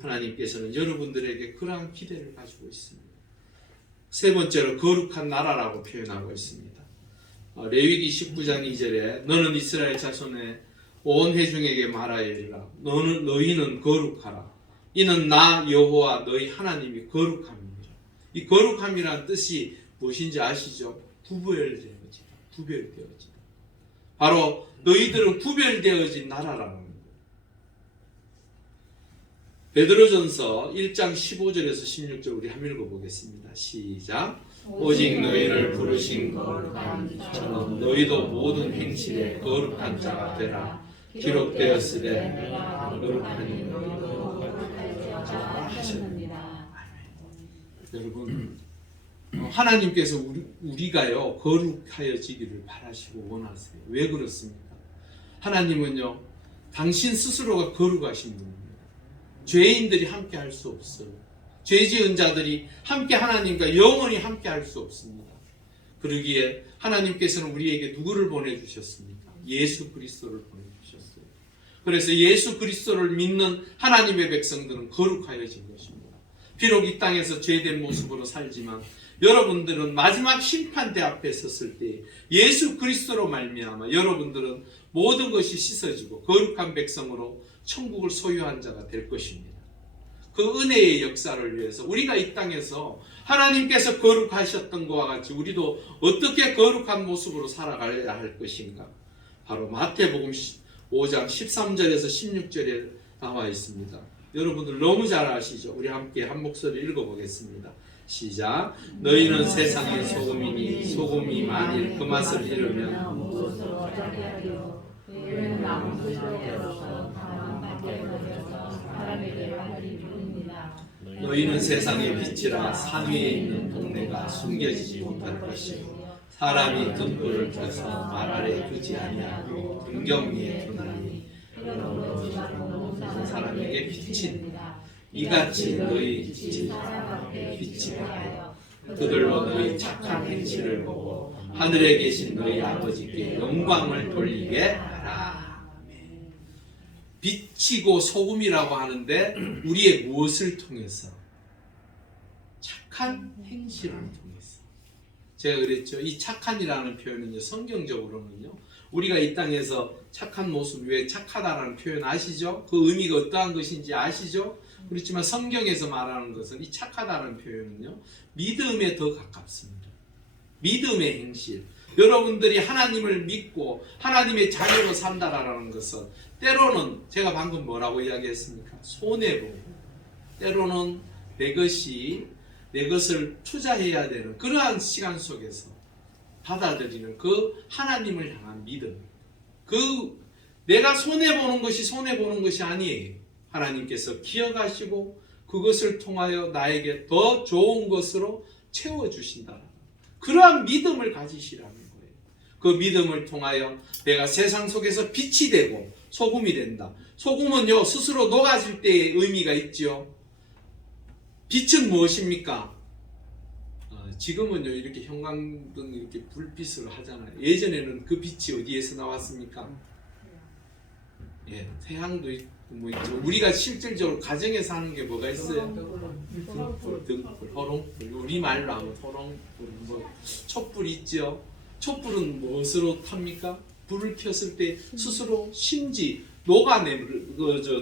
하나님께서는 여러분들에게 그러한 기대를 가지고 있습니다. 세 번째로 거룩한 나라라고 표현하고 있습니다. 레위기 19장 2절에 너는 이스라엘 자손의 온 회중에게 말하여 이르라. 너희는 거룩하라. 이는 나 여호와 너희 하나님이 거룩함이니라. 이 거룩함이라는 뜻이 무엇인지 아시죠? 구별되어지다. 구별되어지다. 바로 너희들은 구별되어진 나라라는 거예요. 베드로전서 1장 15절에서 16절 우리 한번 읽어보겠습니다. 시작. 오직 너희를 부르신 거룩한 자처럼 너희도 모든 행실에 거룩한 자가 되라. 기록되었으되 내가 거룩하니 너희도 거룩하자 하셨느니라. 여러분, 하나님께서 우리가요 거룩하여지기를 바라시고 원하세요. 왜 그렇습니까? 하나님은요 당신 스스로가 거룩하신 분입니다. 죄인들이 함께 할 수 없어요. 죄 지은 자들이 함께 하나님과 영원히 함께 할 수 없습니다. 그러기에 하나님께서는 우리에게 누구를 보내주셨습니까? 예수 그리스도를 보내주셨어요. 그래서 예수 그리스도를 믿는 하나님의 백성들은 거룩하여진 것입니다. 비록 이 땅에서 죄된 모습으로 살지만 여러분들은 마지막 심판대 앞에 섰을 때 예수 그리스도로 말미암아 여러분들은 모든 것이 씻어지고 거룩한 백성으로 천국을 소유한 자가 될 것입니다. 그 은혜의 역사를 위해서 우리가 이 땅에서 하나님께서 거룩하셨던 것과 같이 우리도 어떻게 거룩한 모습으로 살아가야 할 것인가? 바로 마태복음 5장 13절에서 16절에 나와 있습니다. 여러분들 너무 잘 아시죠? 우리 함께 한 목소리 읽어보겠습니다. 시작. 너희는 세상의 소금이니 소금이 만일 그 맛을 잃으면 무엇으로 어떻게 하리요? 그는 아무 소리도 없어 다만 밖에 버려서 사람에게 하리 뿐이니라. 너희는 세상의 빛이라 산 위에 있는 동네가 숨겨지지 못할 것이요 사람이 등불을 켜서 말 아래 두지 아니하고 등경 위에 두나니 그 사람에게 비친다. 이같이 너희 빛이 빛이 하여 그들로 너희 착한 행실을 보고 하늘에 계신 너희 아버지께 영광을 돌리게 하라. 빛이고 소금이라고 하는데 우리의 무엇을 통해서? 착한 행실을 통해서. 제가 그랬죠. 이 착한이라는 표현은요, 성경적으로는요, 우리가 이 땅에서 착한 모습, 왜 착하다라는 표현 아시죠? 그 의미가 어떠한 것인지 아시죠? 그렇지만 성경에서 말하는 것은 이 착하다는 표현은요, 믿음에 더 가깝습니다. 믿음의 행실. 여러분들이 하나님을 믿고 하나님의 자녀로 산다라는 것은 때로는 제가 방금 뭐라고 이야기했습니까? 손해보고 때로는 내 것을 투자해야 되는 그러한 시간 속에서 받아들이는 그 하나님을 향한 믿음. 그 내가 손해보는 것이 아니에요. 하나님께서 기억하시고 그것을 통하여 나에게 더 좋은 것으로 채워주신다. 그러한 믿음을 가지시라는 거예요. 그 믿음을 통하여 내가 세상 속에서 빛이 되고 소금이 된다. 소금은요 스스로 녹아질 때의 의미가 있죠. 빛은 무엇입니까? 지금은요 이렇게 형광등 이렇게 불빛으로 하잖아요. 예전에는 그 빛이 어디에서 나왔습니까? 예, 태양도 있고 뭐 있고 우리가 실질적으로 가정에 사는 게 뭐가 있어요? 등불, 호롱불, 우리 말로 하면 호롱불, 뭐 촛불 있죠. 촛불은 무엇으로 탑니까? 불을 켰을 때 스스로 심지 녹아내물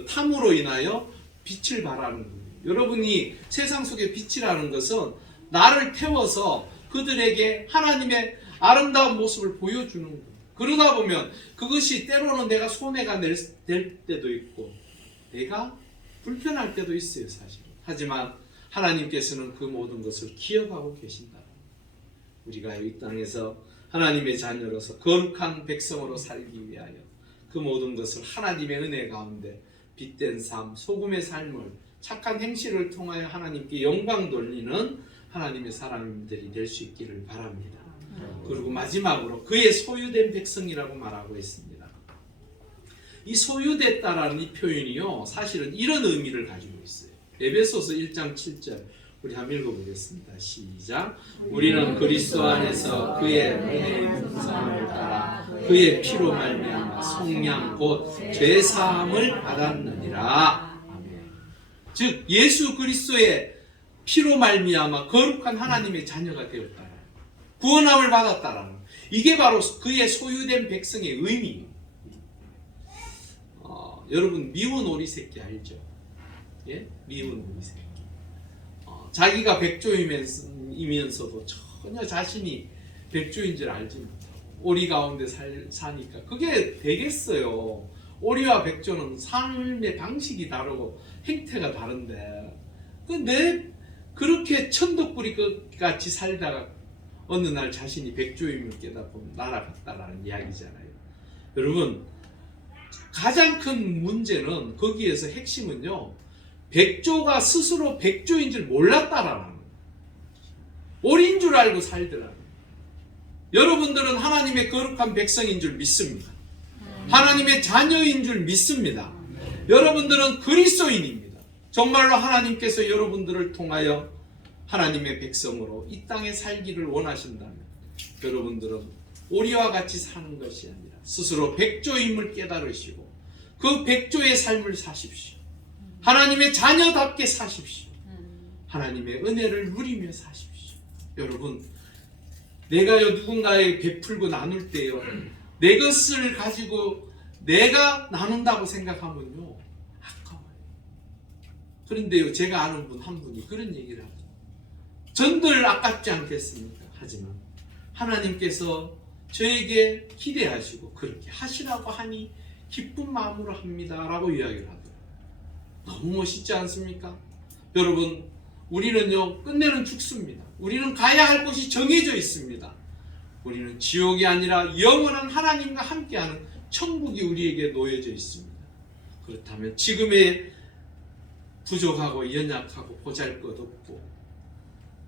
탐으로 인하여 빛을 발하는 거예요. 여러분이 세상 속의 빛이라는 것은 나를 태워서 그들에게 하나님의 아름다운 모습을 보여주는 거예요. 그러다 보면 그것이 때로는 내가 손해가 될 때도 있고 내가 불편할 때도 있어요, 사실. 하지만 하나님께서는 그 모든 것을 기억하고 계신다. 우리가 이 땅에서 하나님의 자녀로서 거룩한 백성으로 살기 위하여 그 모든 것을 하나님의 은혜 가운데 빛된 삶, 소금의 삶을 착한 행실을 통하여 하나님께 영광 돌리는 하나님의 사람들이 될 수 있기를 바랍니다. 그리고 마지막으로 그의 소유된 백성이라고 말하고 있습니다. 이 소유됐다라는 이 표현이요, 사실은 이런 의미를 가지고 있어요. 에베소서 1장 7절 우리 한번 읽어보겠습니다. 시작. 우리는 그리스도 안에서 그의 은혜의 풍성함을 따라 그의 피로 말미암아 속량 곧 죄사함을 받았느니라. 아멘. 즉 예수 그리스도의 피로 말미암아 거룩한 하나님의 자녀가 되었다. 구원함을 받았다라는 이게 바로 그의 소유된 백성의 의미예요. 여러분 미운 오리 새끼 알죠? 예? 미운 오리 새끼. 자기가 백조이면서도 전혀 자신이 백조인 줄 알지 못하고 오리 가운데 사니까 그게 되겠어요. 오리와 백조는 삶의 방식이 다르고 행태가 다른데 내 그렇게 천덕꾸리 같이 살다가 어느 날 자신이 백조임을 깨닫고 날아갔다라는 이야기잖아요. 여러분 가장 큰 문제는 거기에서 핵심은요, 백조가 스스로 백조인 줄 몰랐다라는 거예요. 오리인 줄 알고 살더라고요. 여러분들은 하나님의 거룩한 백성인 줄 믿습니다. 하나님의 자녀인 줄 믿습니다. 여러분들은 그리스도인입니다. 정말로 하나님께서 여러분들을 통하여 하나님의 백성으로 이 땅에 살기를 원하신다면 여러분들은 오리와 같이 사는 것이 아니라 스스로 백조임을 깨달으시고 그 백조의 삶을 사십시오. 하나님의 자녀답게 사십시오. 하나님의 은혜를 누리며 사십시오. 여러분 내가 누군가에게 베풀고 나눌 때요, 내 것을 가지고 내가 나눈다고 생각하면요 아까워요. 그런데요 제가 아는 분 한 분이 그런 얘기를 하죠. 전들 아깝지 않겠습니까? 하지만 하나님께서 저에게 기대하시고 그렇게 하시라고 하니 기쁜 마음으로 합니다 라고 이야기를 하더라고요. 너무 멋있지 않습니까? 여러분 우리는요 끝내는 죽습니다. 우리는 가야 할 곳이 정해져 있습니다. 우리는 지옥이 아니라 영원한 하나님과 함께하는 천국이 우리에게 놓여져 있습니다. 그렇다면 지금의 부족하고 연약하고 보잘것없고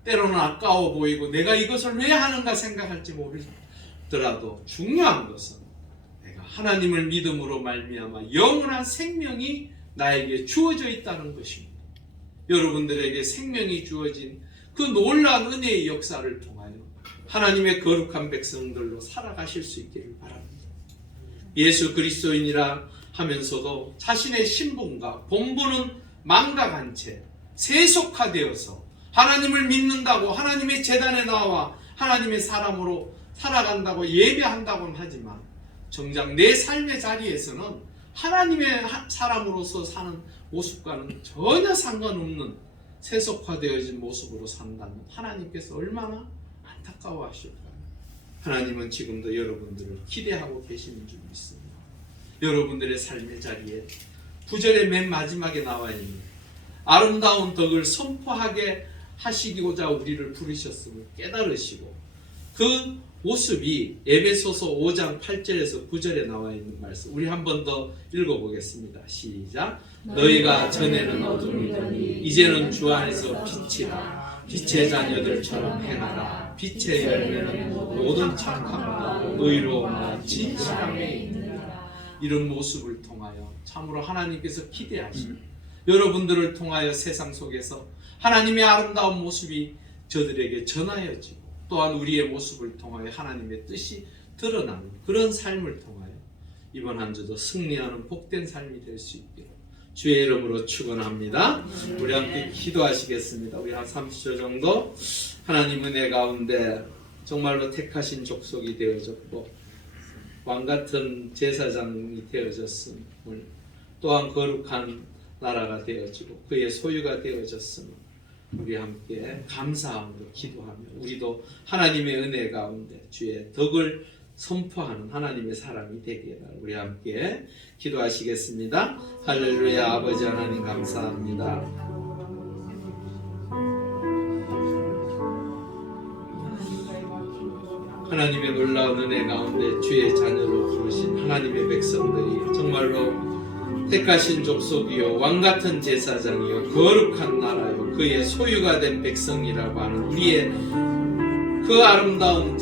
때로는 아까워 보이고 내가 이것을 왜 하는가 생각할지 모르더라도 중요한 것은 내가 하나님을 믿음으로 말미암아 영원한 생명이 나에게 주어져 있다는 것입니다. 여러분들에게 생명이 주어진 그 놀라운 은혜의 역사를 통하여 하나님의 거룩한 백성들로 살아가실 수 있기를 바랍니다. 예수 그리스도인이라 하면서도 자신의 신분과 본분은 망각한 채 세속화되어서 하나님을 믿는다고 하나님의 제단에 나와 하나님의 사람으로 살아간다고 예배한다고는 하지만 정작 내 삶의 자리에서는 하나님의 사람으로서 사는 모습과는 전혀 상관없는 세속화되어진 모습으로 산다면 하나님께서 얼마나 안타까워하실까요? 하나님은 지금도 여러분들을 기대하고 계시는 줄 믿습니다. 여러분들의 삶의 자리에 9절의 맨 마지막에 나와 있는 아름다운 덕을 선포하게 하시고자 우리를 부르셨음을 깨달으시고 그 모습이 에베소서 5장 8절에서 9절에 나와 있는 말씀 우리 한 번 더 읽어보겠습니다. 시작. 너희가 전에는 어둠이더니 이제는 주 안에서 빛이라. 빛의 자녀들처럼 행하라. 빛의 열매는 모든 착함과 의로움과 진실함에 있느니라. 이런 모습을 통하여 참으로 하나님께서 기대하십니다. 여러분들을 통하여 세상 속에서 하나님의 아름다운 모습이 저들에게 전하여지고 또한 우리의 모습을 통하여 하나님의 뜻이 드러나는 그런 삶을 통하여 이번 한 주도 승리하는 복된 삶이 될 수 있기를 주의 이름으로 축원합니다. 우리 함께 기도하시겠습니다. 우리 한 30초 정도 하나님 은혜 가운데 정말로 택하신 족속이 되어졌고 왕같은 제사장이 되어졌음을, 또한 거룩한 나라가 되어지고 그의 소유가 되어졌음을 우리 함께 감사함으로 기도하며 우리도 하나님의 은혜 가운데 주의 덕을 선포하는 하나님의 사람이 되기를 우리 함께 기도하시겠습니다. 할렐루야. 아버지 하나님 감사합니다. 하나님의 놀라운 은혜 가운데 주의 자녀로 부르신 하나님의 백성들이 정말로 택하신 족속이요 왕같은 제사장이요 거룩한 나라요 그의 소유가 된 백성이라고 하는 우리의 그 아름다운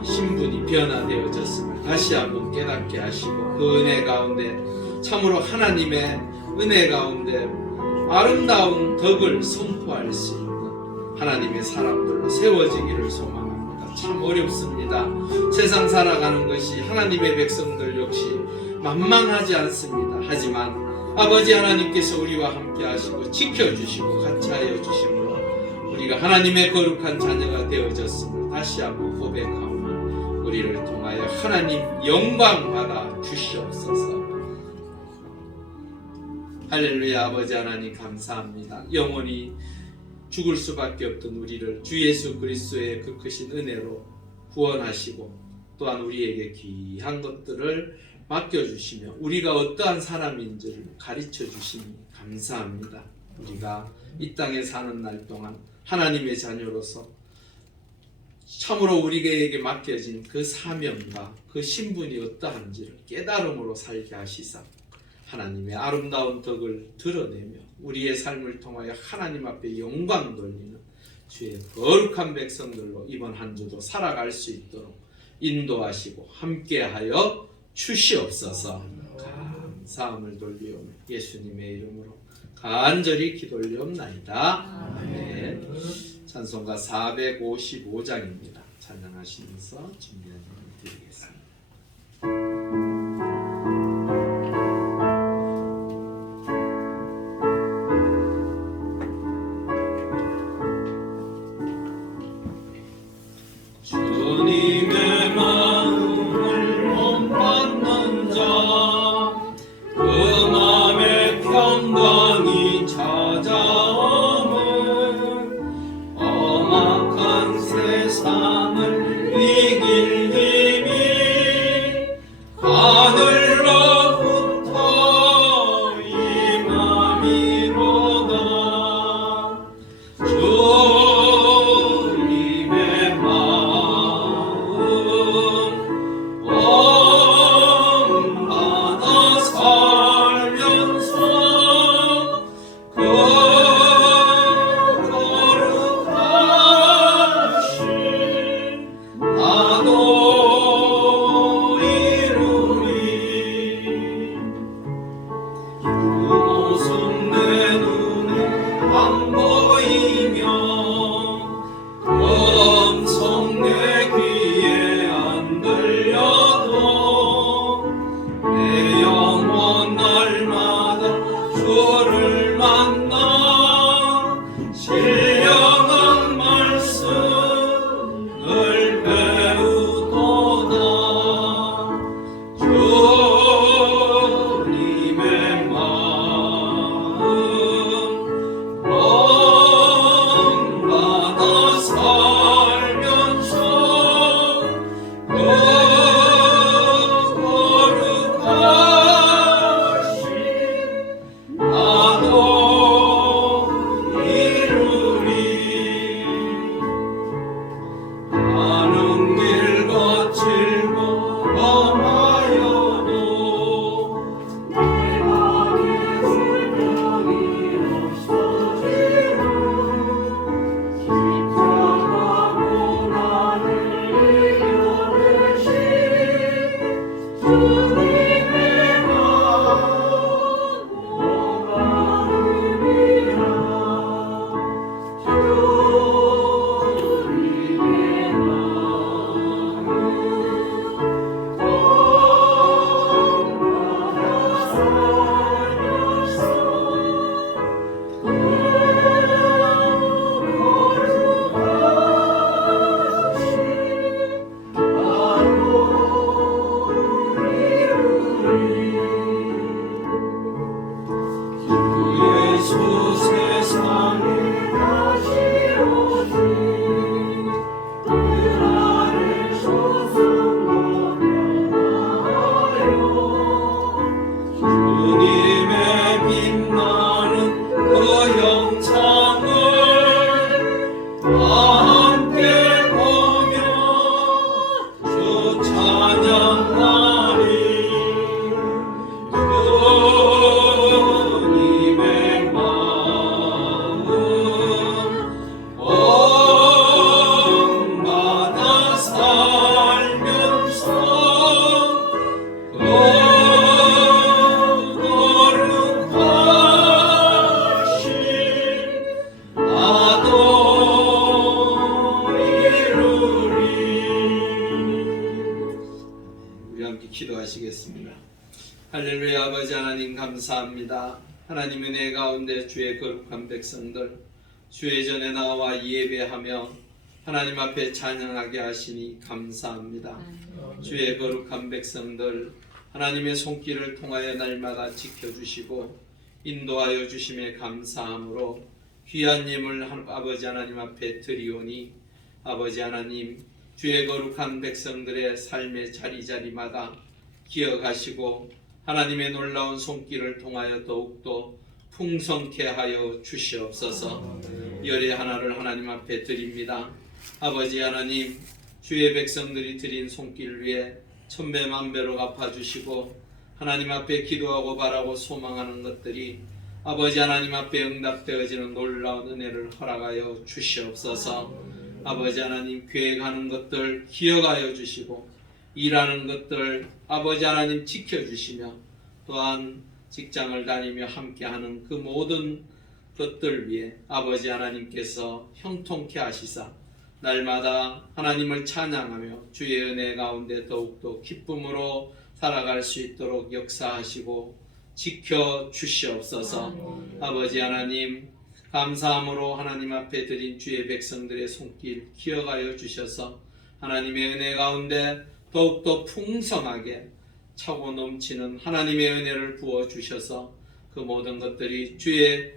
신분이 변화되어졌음을 다시 한번 깨닫게 하시고 그 은혜 가운데 참으로 하나님의 은혜 가운데 아름다운 덕을 선포할 수 있는 하나님의 사람들로 세워지기를 소망합니다. 참 어렵습니다. 세상 살아가는 것이 하나님의 백성들 역시 만만하지 않습니다. 하지만 아버지 하나님께서 우리와 함께 하시고 지켜주시고 같이하여 주심으로 우리가 하나님의 거룩한 자녀가 되어졌음을 다시 한번 고백하오며 우리를 통하여 하나님 영광 받아 주시옵소서. 할렐루야. 아버지 하나님 감사합니다. 영원히 죽을 수밖에 없던 우리를 주 예수 그리스도의 그 크신 은혜로 구원하시고 또한 우리에게 귀한 것들을 맡겨주시며 우리가 어떠한 사람인지를 가르쳐 주시니 감사합니다. 우리가 이 땅에 사는 날 동안 하나님의 자녀로서 참으로 우리에게 맡겨진 그 사명과 그 신분이 어떠한지를 깨달음으로 살게 하시사 하나님의 아름다운 덕을 드러내며 우리의 삶을 통하여 하나님 앞에 영광 돌리는 주의 거룩한 백성들로 이번 한 주도 살아갈 수 있도록 인도하시고 함께하여 주시옵소서. 감사함을 돌리오며 예수님의 이름으로 간절히 기도 올리옵나이다. 아멘. 찬송가 455장입니다. 찬양하시면서 준비한 예물 드리겠습니다. 주님의 마음을 본받는 자, 그 마음에 평강이 찾아오면 엄악한 세상을 이길 힘이 하늘로부터 임함이로다. 주님의 마음 본받아 살면서 그 거룩하신 나도 이루리. 그 모습 내 눈에 안 보이며 그 음성 내 귀에 안 들려도 내 영혼 날마다 주를 만나 신령한 말씀을 배우도다. 주님의 마음 본받아 살면서 그 거룩하신 나도 하나님 은혜 가운데 주의 거룩한 백성들 주의 전에 나와 예배하며 하나님 앞에 찬양하게 하시니 감사합니다. 주의 거룩한 백성들 하나님의 손길을 통하여 날마다 지켜주시고 인도하여 주심에 감사함으로 귀한 예물 아버지 하나님 앞에 드리오니 아버지 하나님 주의 거룩한 백성들의 삶의 자리자리마다 기억하시고 하나님의 놀라운 손길을 통하여 더욱더 풍성케 하여 주시옵소서. 열의 하나를 하나님 앞에 드립니다. 아버지 하나님 주의 백성들이 드린 손길 위에 천배만배로 갚아주시고 하나님 앞에 기도하고 바라고 소망하는 것들이 아버지 하나님 앞에 응답되어지는 놀라운 은혜를 허락하여 주시옵소서. 아버지 하나님 계획하는 것들 기억하여 주시고 일하는 것들 아버지 하나님 지켜주시며 또한 직장을 다니며 함께하는 그 모든 것들 위에 아버지 하나님께서 형통케 하시사 날마다 하나님을 찬양하며 주의 은혜 가운데 더욱더 기쁨으로 살아갈 수 있도록 역사하시고 지켜주시옵소서. 아버지 하나님 감사함으로 하나님 앞에 드린 주의 백성들의 손길 기억하여 주셔서 하나님의 은혜 가운데 더욱더 풍성하게 차고 넘치는 하나님의 은혜를 부어주셔서 그 모든 것들이 주의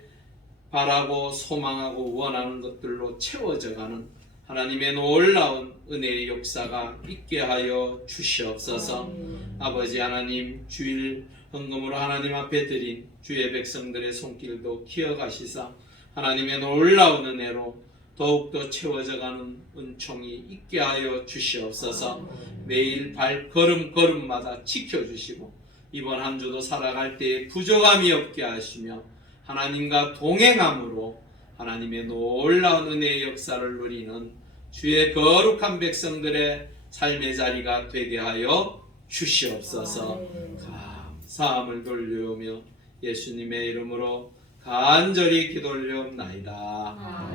바라고 소망하고 원하는 것들로 채워져가는 하나님의 놀라운 은혜의 역사가 있게 하여 주시옵소서. 아버지 하나님 주일 헌금으로 하나님 앞에 드린 주의 백성들의 손길도 기억하시사 하나님의 놀라운 은혜로 더욱더 채워져가는 은총이 있게 하여 주시옵소서. 매일 발걸음걸음마다 지켜주시고 이번 한 주도 살아갈 때에 부족함이 없게 하시며 하나님과 동행함으로 하나님의 놀라운 은혜의 역사를 누리는 주의 거룩한 백성들의 삶의 자리가 되게 하여 주시옵소서. 감사함을 돌려오며 예수님의 이름으로 간절히 기도 올려옵나이다.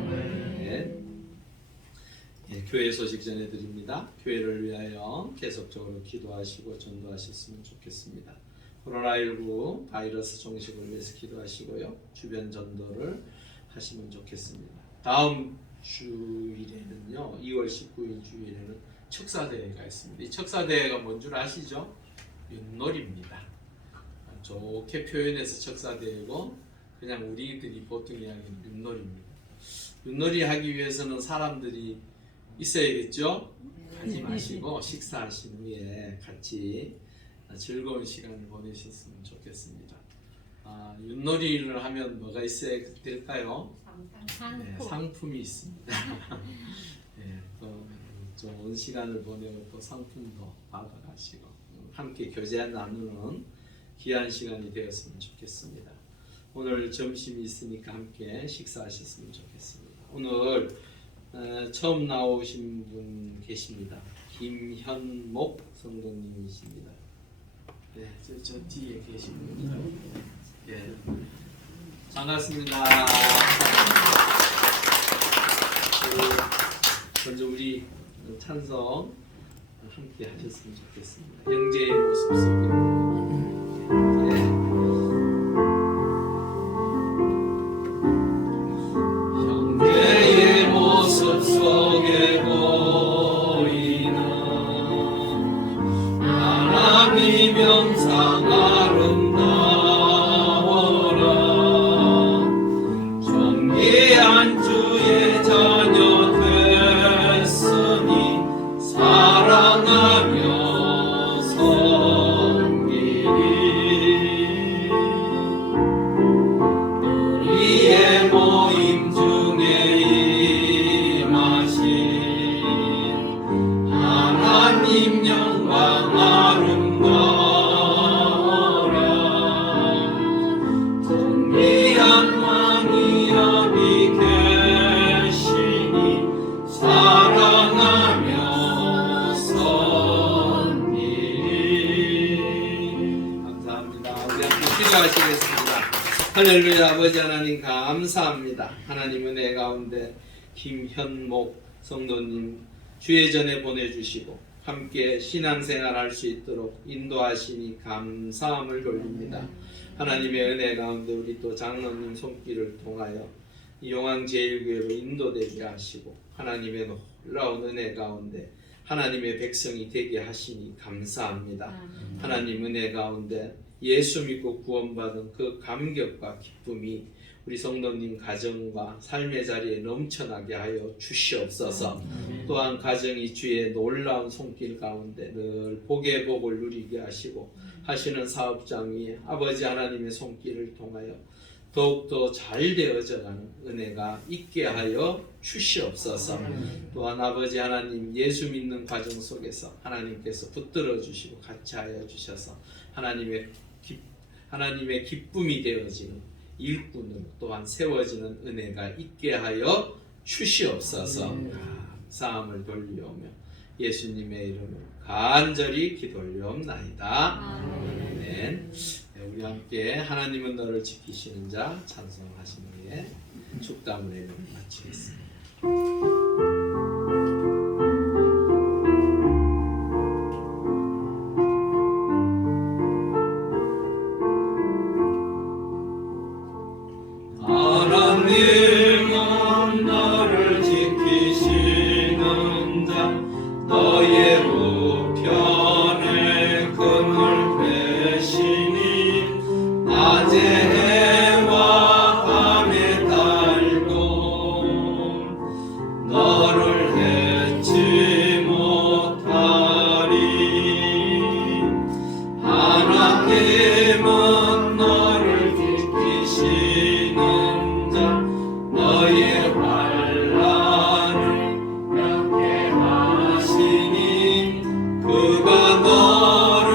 네, 교회 소식 전해드립니다. 교회를 위하여 계속적으로 기도하시고 전도하셨으면 좋겠습니다. 코로나19 바이러스 종식을 위해서 기도하시고요. 주변 전도를 하시면 좋겠습니다. 다음 주일에는요, 2월 19일 주일에는 척사대회가 있습니다. 이 척사대회가 뭔 줄 아시죠? 윷놀이입니다. 좋게 표현해서 척사대회고 그냥 우리들이 보통 이야기하는 윷놀이입니다. 윷놀이 하기 위해서는 사람들이 있어야겠죠? 가지 마시고 식사하신 후에 같이 즐거운 시간을 보내셨으면 좋겠습니다. 윷놀이를 하면 뭐가 있어야 될까요? 네, 상품이 있습니다. 네, 또 좋은 시간을 보내고 또 상품도 받아가시고 함께 교제 나누는 귀한 시간이 되었으면 좋겠습니다. 오늘 점심이 있으니까 함께 식사하셨으면 좋겠습니다. 오늘 처음 나오신 분 계십니다. 김현목 성도님이십니다. 네, 저 뒤에 계십니다. 예, 반갑습니다. 먼저 우리 찬성 함께 하셨으면 좋겠습니다. 형제의 모습 속에. 형제의 모습 속에 보이는 하나님 영상 아름다워라. 존귀한 주의 자녀 됐으니 사랑하며 섬기리. 우리의 모임 중에 임하신 하나님 영광 아름다워라. 존귀한 왕이 여기 계시니 사랑하며 섬기리. 감사합니다. 우리 함께 기도하시겠습니다. 할렐루야. 아버지 하나님 감사합니다. 하나님 은혜 가운데 김현목 성도님 주의 전에 보내주시고 함께 신앙생활 할 수 있도록 인도하시니 감사함을 돌립니다. 하나님의 은혜 가운데 우리 또 장로님 손길을 통하여 이 용왕제일교회로 인도되게 하시고 하나님의 놀라운 은혜 가운데 하나님의 백성이 되게 하시니 감사합니다. 하나님 은혜 가운데 예수 믿고 구원받은 그 감격과 기쁨이 우리 성도님 가정과 삶의 자리에 넘쳐나게 하여 주시옵소서. 또한 가정이 주의 놀라운 손길 가운데 늘 복의 복을 누리게 하시고 하시는 사업장 위에 아버지 하나님의 손길을 통하여 더욱더 잘 되어져가는 은혜가 있게 하여 주시옵소서. 또한 아버지 하나님 예수 믿는 과정 속에서 하나님께서 붙들어 주시고 같이 하여 주셔서 하나님의 기쁨이 되어지는 일꾼으로 또한 세워지는 은혜가 있게 하여 주시옵소서. 감사함을 돌리오며 예수님의 이름으로 간절히 기도 올리옵나이다. 아멘. 우리 함께 하나님은 너를 지키시는 자 찬송하신 후에 축담을 예배를 마치겠습니다. 하나님은 너를 지키시는 자 너의 우편에 금을 베시니 낮에 해와 밤에 달도 너를 해치 못하리. 하나님은 너를 지키시는 자 너의 환난을 면케하시니 그가 너를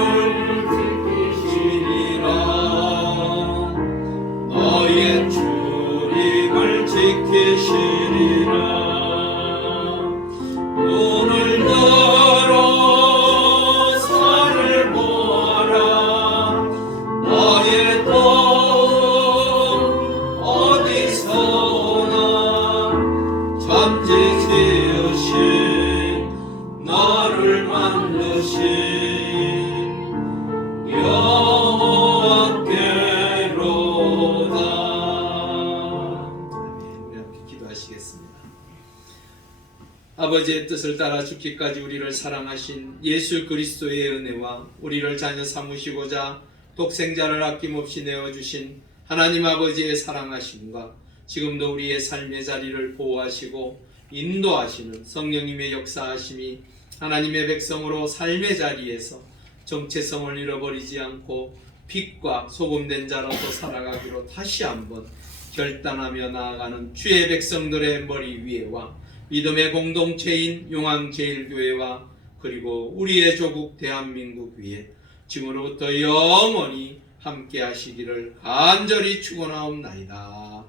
지키시리라. 너의 출입을 지키시리라. 눈을 들어 산을 보아라. 너의 도움 어디서 오나. 천지 지으신 너를 만드신 여호와께로다. 우리 함께 기도하시겠습니다. 아버지의 뜻을 따라 죽기까지 우리를 사랑하신 예수 그리스도의 은혜와 우리를 자녀 삼으시고자 독생자를 아낌없이 내어주신 하나님 아버지의 사랑하심과 지금도 우리의 삶의 자리를 보호하시고 인도하시는 성령님의 역사하심이 하나님의 백성으로 삶의 자리에서 정체성을 잃어버리지 않고 빛과 소금된 자로서 살아가기로 다시 한번 결단하며 나아가는 주의 백성들의 머리 위에와 믿음의 공동체인 용왕제일교회와 그리고 우리의 조국 대한민국 위에 지금으로부터 영원히 함께 하시기를 간절히 축원하옵나이다.